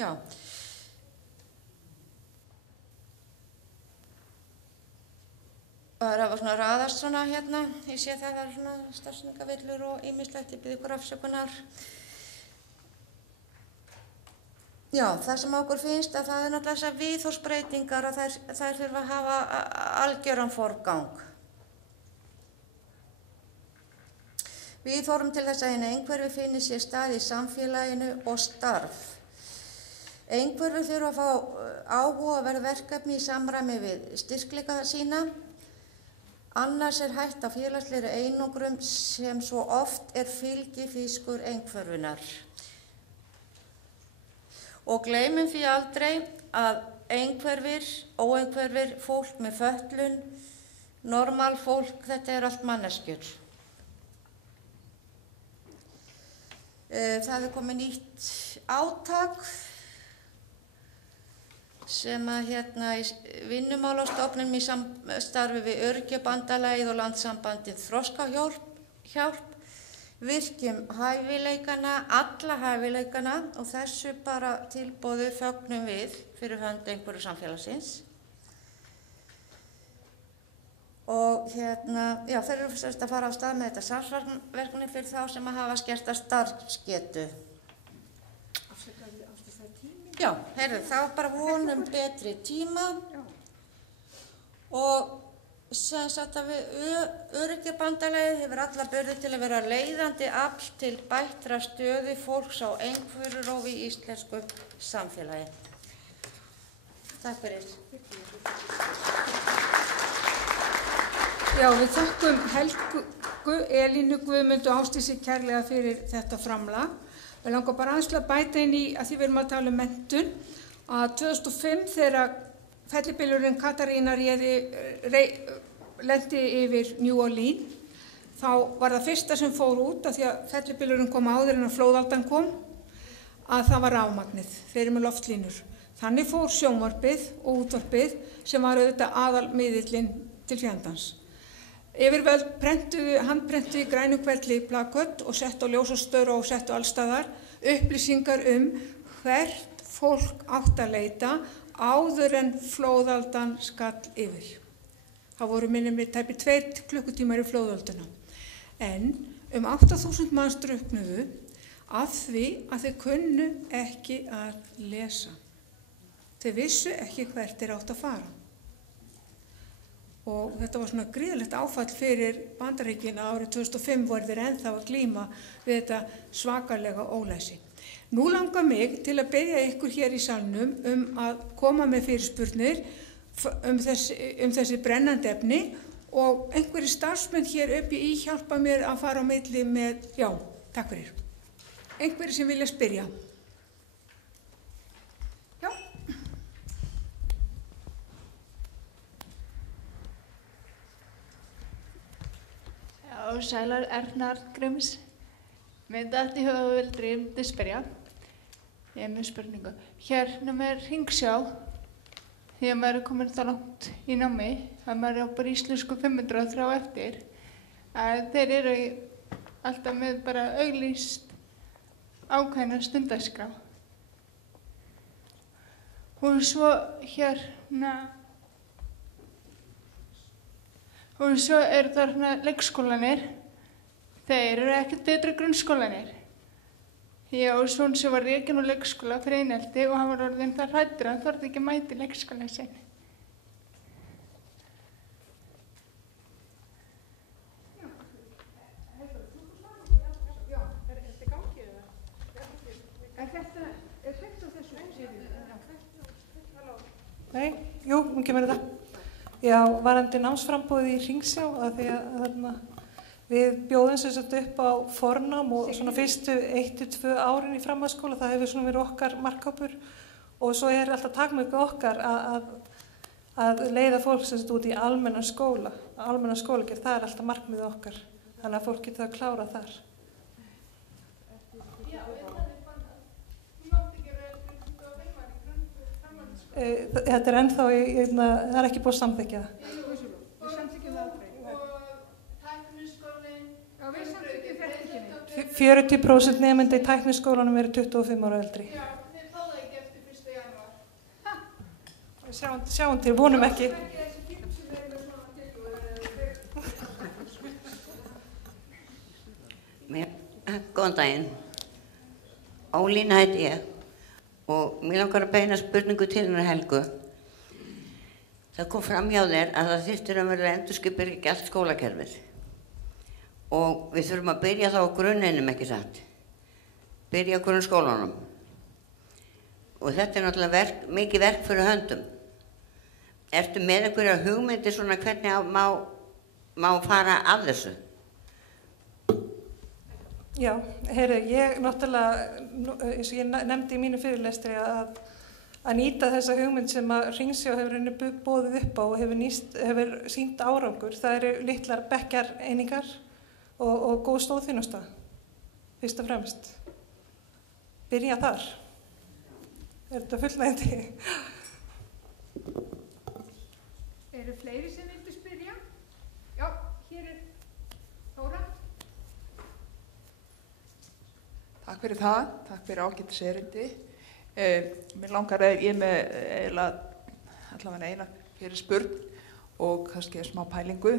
Já. bara svona raðast svona hérna. Ég sé það er svona stafsendingavillur og ýmislegt, ég bið ykkur afsökunar. Já, það sem okkur finnst að það er náttúrulega þessar viðhorfsbreytingar og þær þurfa að hafa algjöran forgang. Viðhorfum til þess að einhverfi finni sér stað í samfélaginu og starf. Einhverfi þurfa að fá áhuga að vera verkefni í samræmi við styrkleika sína. Annars er hætt á félagslegri einangrum sem svo oft er fylgifiskur einhverfunar. Og gleymum því aldrei að einhverfir, óeinhverfir, fólk með fötlun, normal fólk, þetta er allt manneskjur. Það er komið nýtt átak sem að hérna í Vinnumálastofnun í samstarfi við Öryrkjabandalagið og Landssambandið Þroskahjálp virkjum hæfileikana, alla hæfileikana og þessu bara tilboðu fögnum við fyrir hönd einhverju samfélagsins. Og hérna, já, þeir eru fyrst að fara á stað með þetta samstarfsverkefni fyrir þá sem að hafa skerta starfsgetu. Já, heyrðu, þá bara vonum betri tíma og sem sagt að Öryrkjabandalagið hefur alla burði til að vera leiðandi afl til bættra stöðu fólks á einhverfurófi í íslensku samfélagi. Takk fyrir. Já, við þökkum Helgu, Elínu, Guðmundu og Ásdísi kærlega fyrir þetta framlag. Við langar bara aðeins að bæta inn í að því við erum að tala menntun að 2005 þegar fellibylurinn Katarína lendi yfir New Orleans þá var það fyrsta sem fór út af því að fellibylurinn kom áður en að flóðaldan kom að það var rafmagnið, þeir eru með loftlínur. Þannig fór sjónvarpið og útvarpið sem var auðvitað aðalmiðillinn til fjandans. Yfirvöld handprentuðu í Grænukvelli plakött og settu á ljósastöðvar og settu allstaðar upplýsingar hvert fólk átt að leita áður en flóðaldan skall yfir. Það voru minnum við tæpi 2 klukkutímar í flóðalduna. En 8.000 manns drukknuðu af því að þeir kunnu ekki að lesa. Þeir vissu ekki hvert þeir átt að fara. Og þetta var svona gríðalegt áfall fyrir Bandaríkin að árið 2005 voru þeir ennþá að glíma við þetta svakalega ólæsi. Nú langar mig til að biðja ykkur hér í salnum að koma með fyrirspurnir þessi brennandi efni og einhverjir starfsmenn hér uppi í hjálpa mér að fara á milli með, já, takk fyrir. Einhverjir sem vilja spyrja. Já. Já, sælar Erna Arngríms. Mér datt í huga að vildi spyrja. Ég er með spurningu. Hérna með Hringsjá, því að maður er komin það langt í námi, að maður er á bara íslensku 503 eftir, að þeir eru alltaf með bara auglýst ákveðna stundaskrá. Og svo eru þarna leikskólanir, þeir eru ekkert betri grunnskólanir. Já, og svona sem var rekinn á leikskóla fyrir einelti og hann var orðinn það hræddur að hann þorði ekki að mæta í leikskólann sinn. Nei, jú, hún kemur þetta. Já, varandi námsframboðið í Hringsjá að því að við bjóðum sem sagt upp á fornám og svona fyrstu 1-2 árin í framhaldsskóla, það hefur svona verið okkar markhópur og svo er alltaf takmörk okkar að leiða fólk sem sagt út í almennan skólagerð, það er alltaf markmiðið okkar, þannig að fólk getur að klára þar. Þetta er ennþá, það er ekki búið að samþykkja það. Við samþykkjum það aldrei. Já, við samþykkjum þetta ekki. 40% nemenda í tækniskólanum eru 25 ára eldri. Já, þeir fá það ekki eftir 1. janúar. Sjáum til, vonum ekki. Góðan daginn. Ólína heiti ég og mér langar að beina spurningu til hennar Helgu. Það kom fram hjá þér að það þyrftir að verða endurskipulagning allt skólakerfið. Og við þurfum að byrja þá á grunninum, ekki satt. Byrja á grunnskólanum. Og þetta er náttúrulega mikið verk fyrir höndum. Ertu með einhverja hugmyndir svona hvernig má fara af þessu? Já, ég náttúrulega, eins og ég nefndi í mínu fyrirlestri að nýta þessa hugmynd sem að Hringsjá hefur boðið upp á og hefur sýnt árangur. Það eru litlar bekkjareiningar og góð stóðþjónusta, fyrst og fremst. Byrja þar. Er þetta fullnægjandi? Eru fleiri sem vildu spyrja? Já, hér er Þóra. Takk fyrir það, takk fyrir ágætis erindi. Mér langar að ég með allavega eina fyrir spurn og kannski smá pælingu.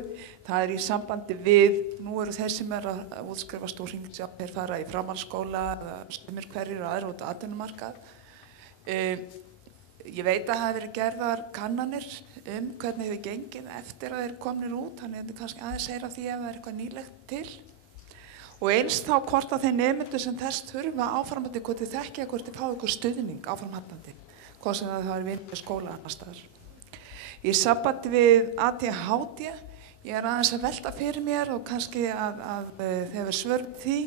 Það er í sambandi við, nú eru þeir sem er að útskrifast úr Hringsjá, þeir fara í framhaldsskóla eða sumir hverjir og aðra út á atvinnumarkað. Ég veit að það hafi verið gerðar kannanir hvernig hefur gengið eftir að þeir komnir út, þannig að þetta kannski aðeins heyra því ef það er eitthvað nýlegt til. Og eins þá hvort að þeir nemendur sem þess þurfa áframhaldandi hvort þið þekkja hvort þið fá ykkur stuðning áframhaldandi, hvort sem það er vinnu skóla annars staðar. Í sambandi við ADHD, ég er aðeins að velta fyrir mér og kannski að þeir verið svör því.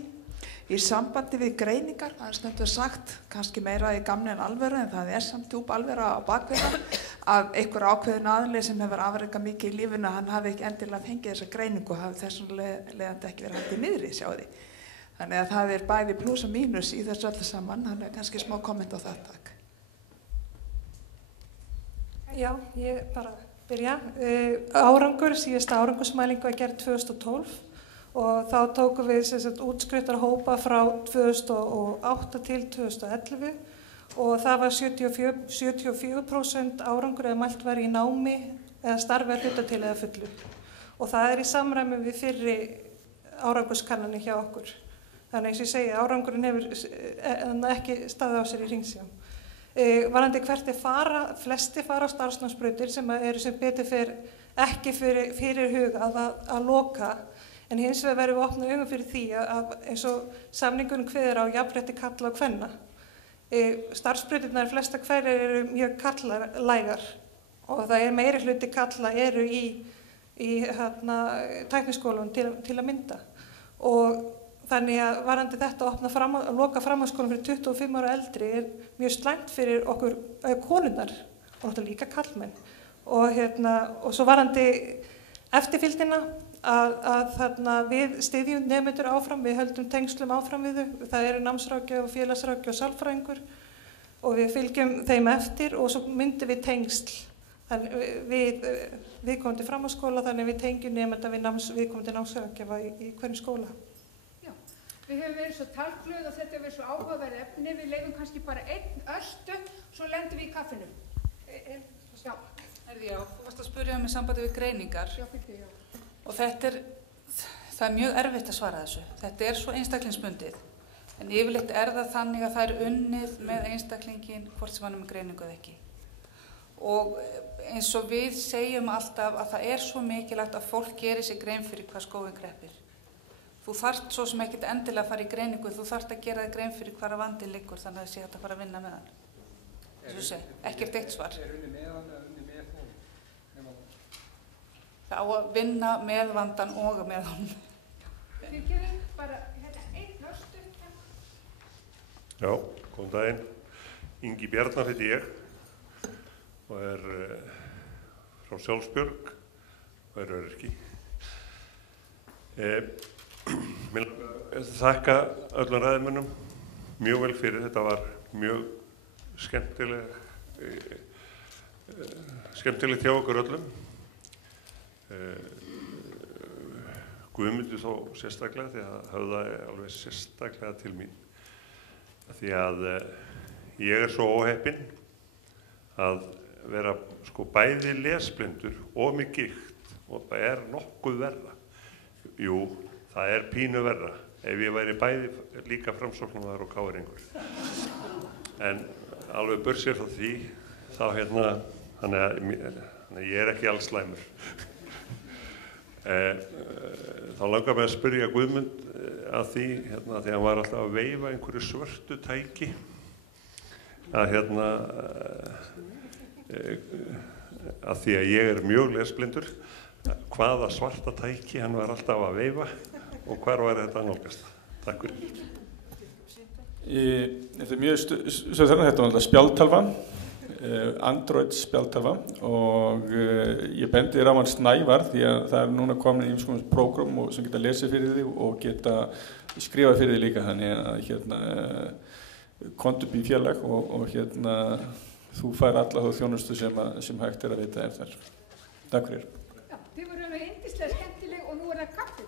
Í sambandi við greiningar, það er stundum sagt, kannski meira í gamni en alvöru, en það er samt djúp alvöru á bakveða, að einhver ákveðin aðili sem hefur afrekað mikið í lífinu, hann hafi ekki endilega fengið þessa greiningu og hafi þessum leiðandi ekki verið haldið niðri, sjáði. Þannig að það er bæði plús og mínus í þessu öllu saman, þannig að kannski smá komment á það, takk. Já, ég bara byrja. Síðasta árangursmælingu var gerð 2012. Og þá tókum við útskriftar hópa frá 2008 til 2011 og það var 74% árangur eða mælt var í námi eða starfi að hluta til eða fullu. Og það er í samræmi við fyrri árangurskannanir hjá okkur. Þannig eins og ég segi, árangurinn hefur ekki staðið á sér í Hringsjá. Varðandi hvert flesti fara á starfsnámsbrautir sem eru sem betur fer ekki fyrir hugað að loka. En hins vegar verðum við að opna augun fyrir því að eins og samningurinn kveður á jafnrétti karla og kvenna. Starfsbrautirnar flesta hverjar eru mjög karlalægar og það er meiri hluti karla eru í tækniskólum til að mynda. Og þannig að varðandi þetta að loka framhaldsskólum fyrir 25 ára eldri er mjög slæmt fyrir okkur konurnar og náttúrulega líka karlmenn. Og svo varðandi eftirfylgdina að við styðjum nemendur áfram, við höldum tengslum áfram við þau. Það eru námsráðgjafi og félagsráðgjafi og sálfræðingur og við fylgjum þeim eftir og svo myndum við tengsl við komum til framhaldsskóla þannig við tengjum nemenda við komum til námsráðgjafa í hverjum skóla. Já, við hefum verið svo talglöð og þetta hefur verið svo áhugaverð efni, við leifum kannski bara einn östu, svo lendum við í kaffinu. Já. Já, þú varst að spyrja með sambandi við greiningar. Já, fyrir, já. Og það er mjög erfitt að svara þessu. Þetta er svo einstaklingsbundið. En yfirleitt er það þannig að það er unnið með einstaklingin hvort sem hann er með greiningu eða ekki. Og eins og við segjum alltaf að það er svo mikilvægt að fólk gerir sér grein fyrir hvað skóinn kreppir. Þú þarft svo sem ekkert endilega að fara í greiningu, þú þarft að gera þig grein fyrir hvaða vandinn liggur þannig að það sé hægt að fara að vinna með hann. Þessu sé, ekkert eitt svar. Er unnið með hann eða unnið með honum? Það á að vinna með vandan og með honum. Við gerum bara einn östu. Já, góðan daginn. Ingi Bjarnar heiti ég og er frá Sjálfsbjörg og er öryrki. Mér þakka öllum ræðumönnum mjög vel fyrir. Þetta var mjög skemmtilegt hjá okkur öllum. Guðmundur þó sérstaklega því að höfðaði alveg sérstaklega til mín. Því að ég er svo óheppinn að vera bæði lesblindur og með gigt og það er nokkuð verra. Jú, það er pínu verra ef ég væri bæði líka framsóknarmaður og KR-ingur. En alveg burtséð frá því, þá þannig að ég er ekki alls slæmur. Þá langar mig að spyrja Guðmund að því, því hann var alltaf að veifa einhverju svörtu tæki, að að því að ég er mjög lesblindur, hvaða svarta tæki hann var alltaf að veifa og hvar var þetta að nálgast? Takk fyrir. Þetta er mjög þetta var alltaf spjaldtalva, Android spjaldtalva, og ég bendi þér á hann Snævar því að það er núna komin í svona prógram sem geta lesið fyrir þig og geta skrifað fyrir þig líka, þannig að komdu upp í félag og þú fær alla þá þjónustu sem hægt er að veita þér þar. Takk fyrir. Já, þið voru yndislega skemmtileg og nú er það kaffi.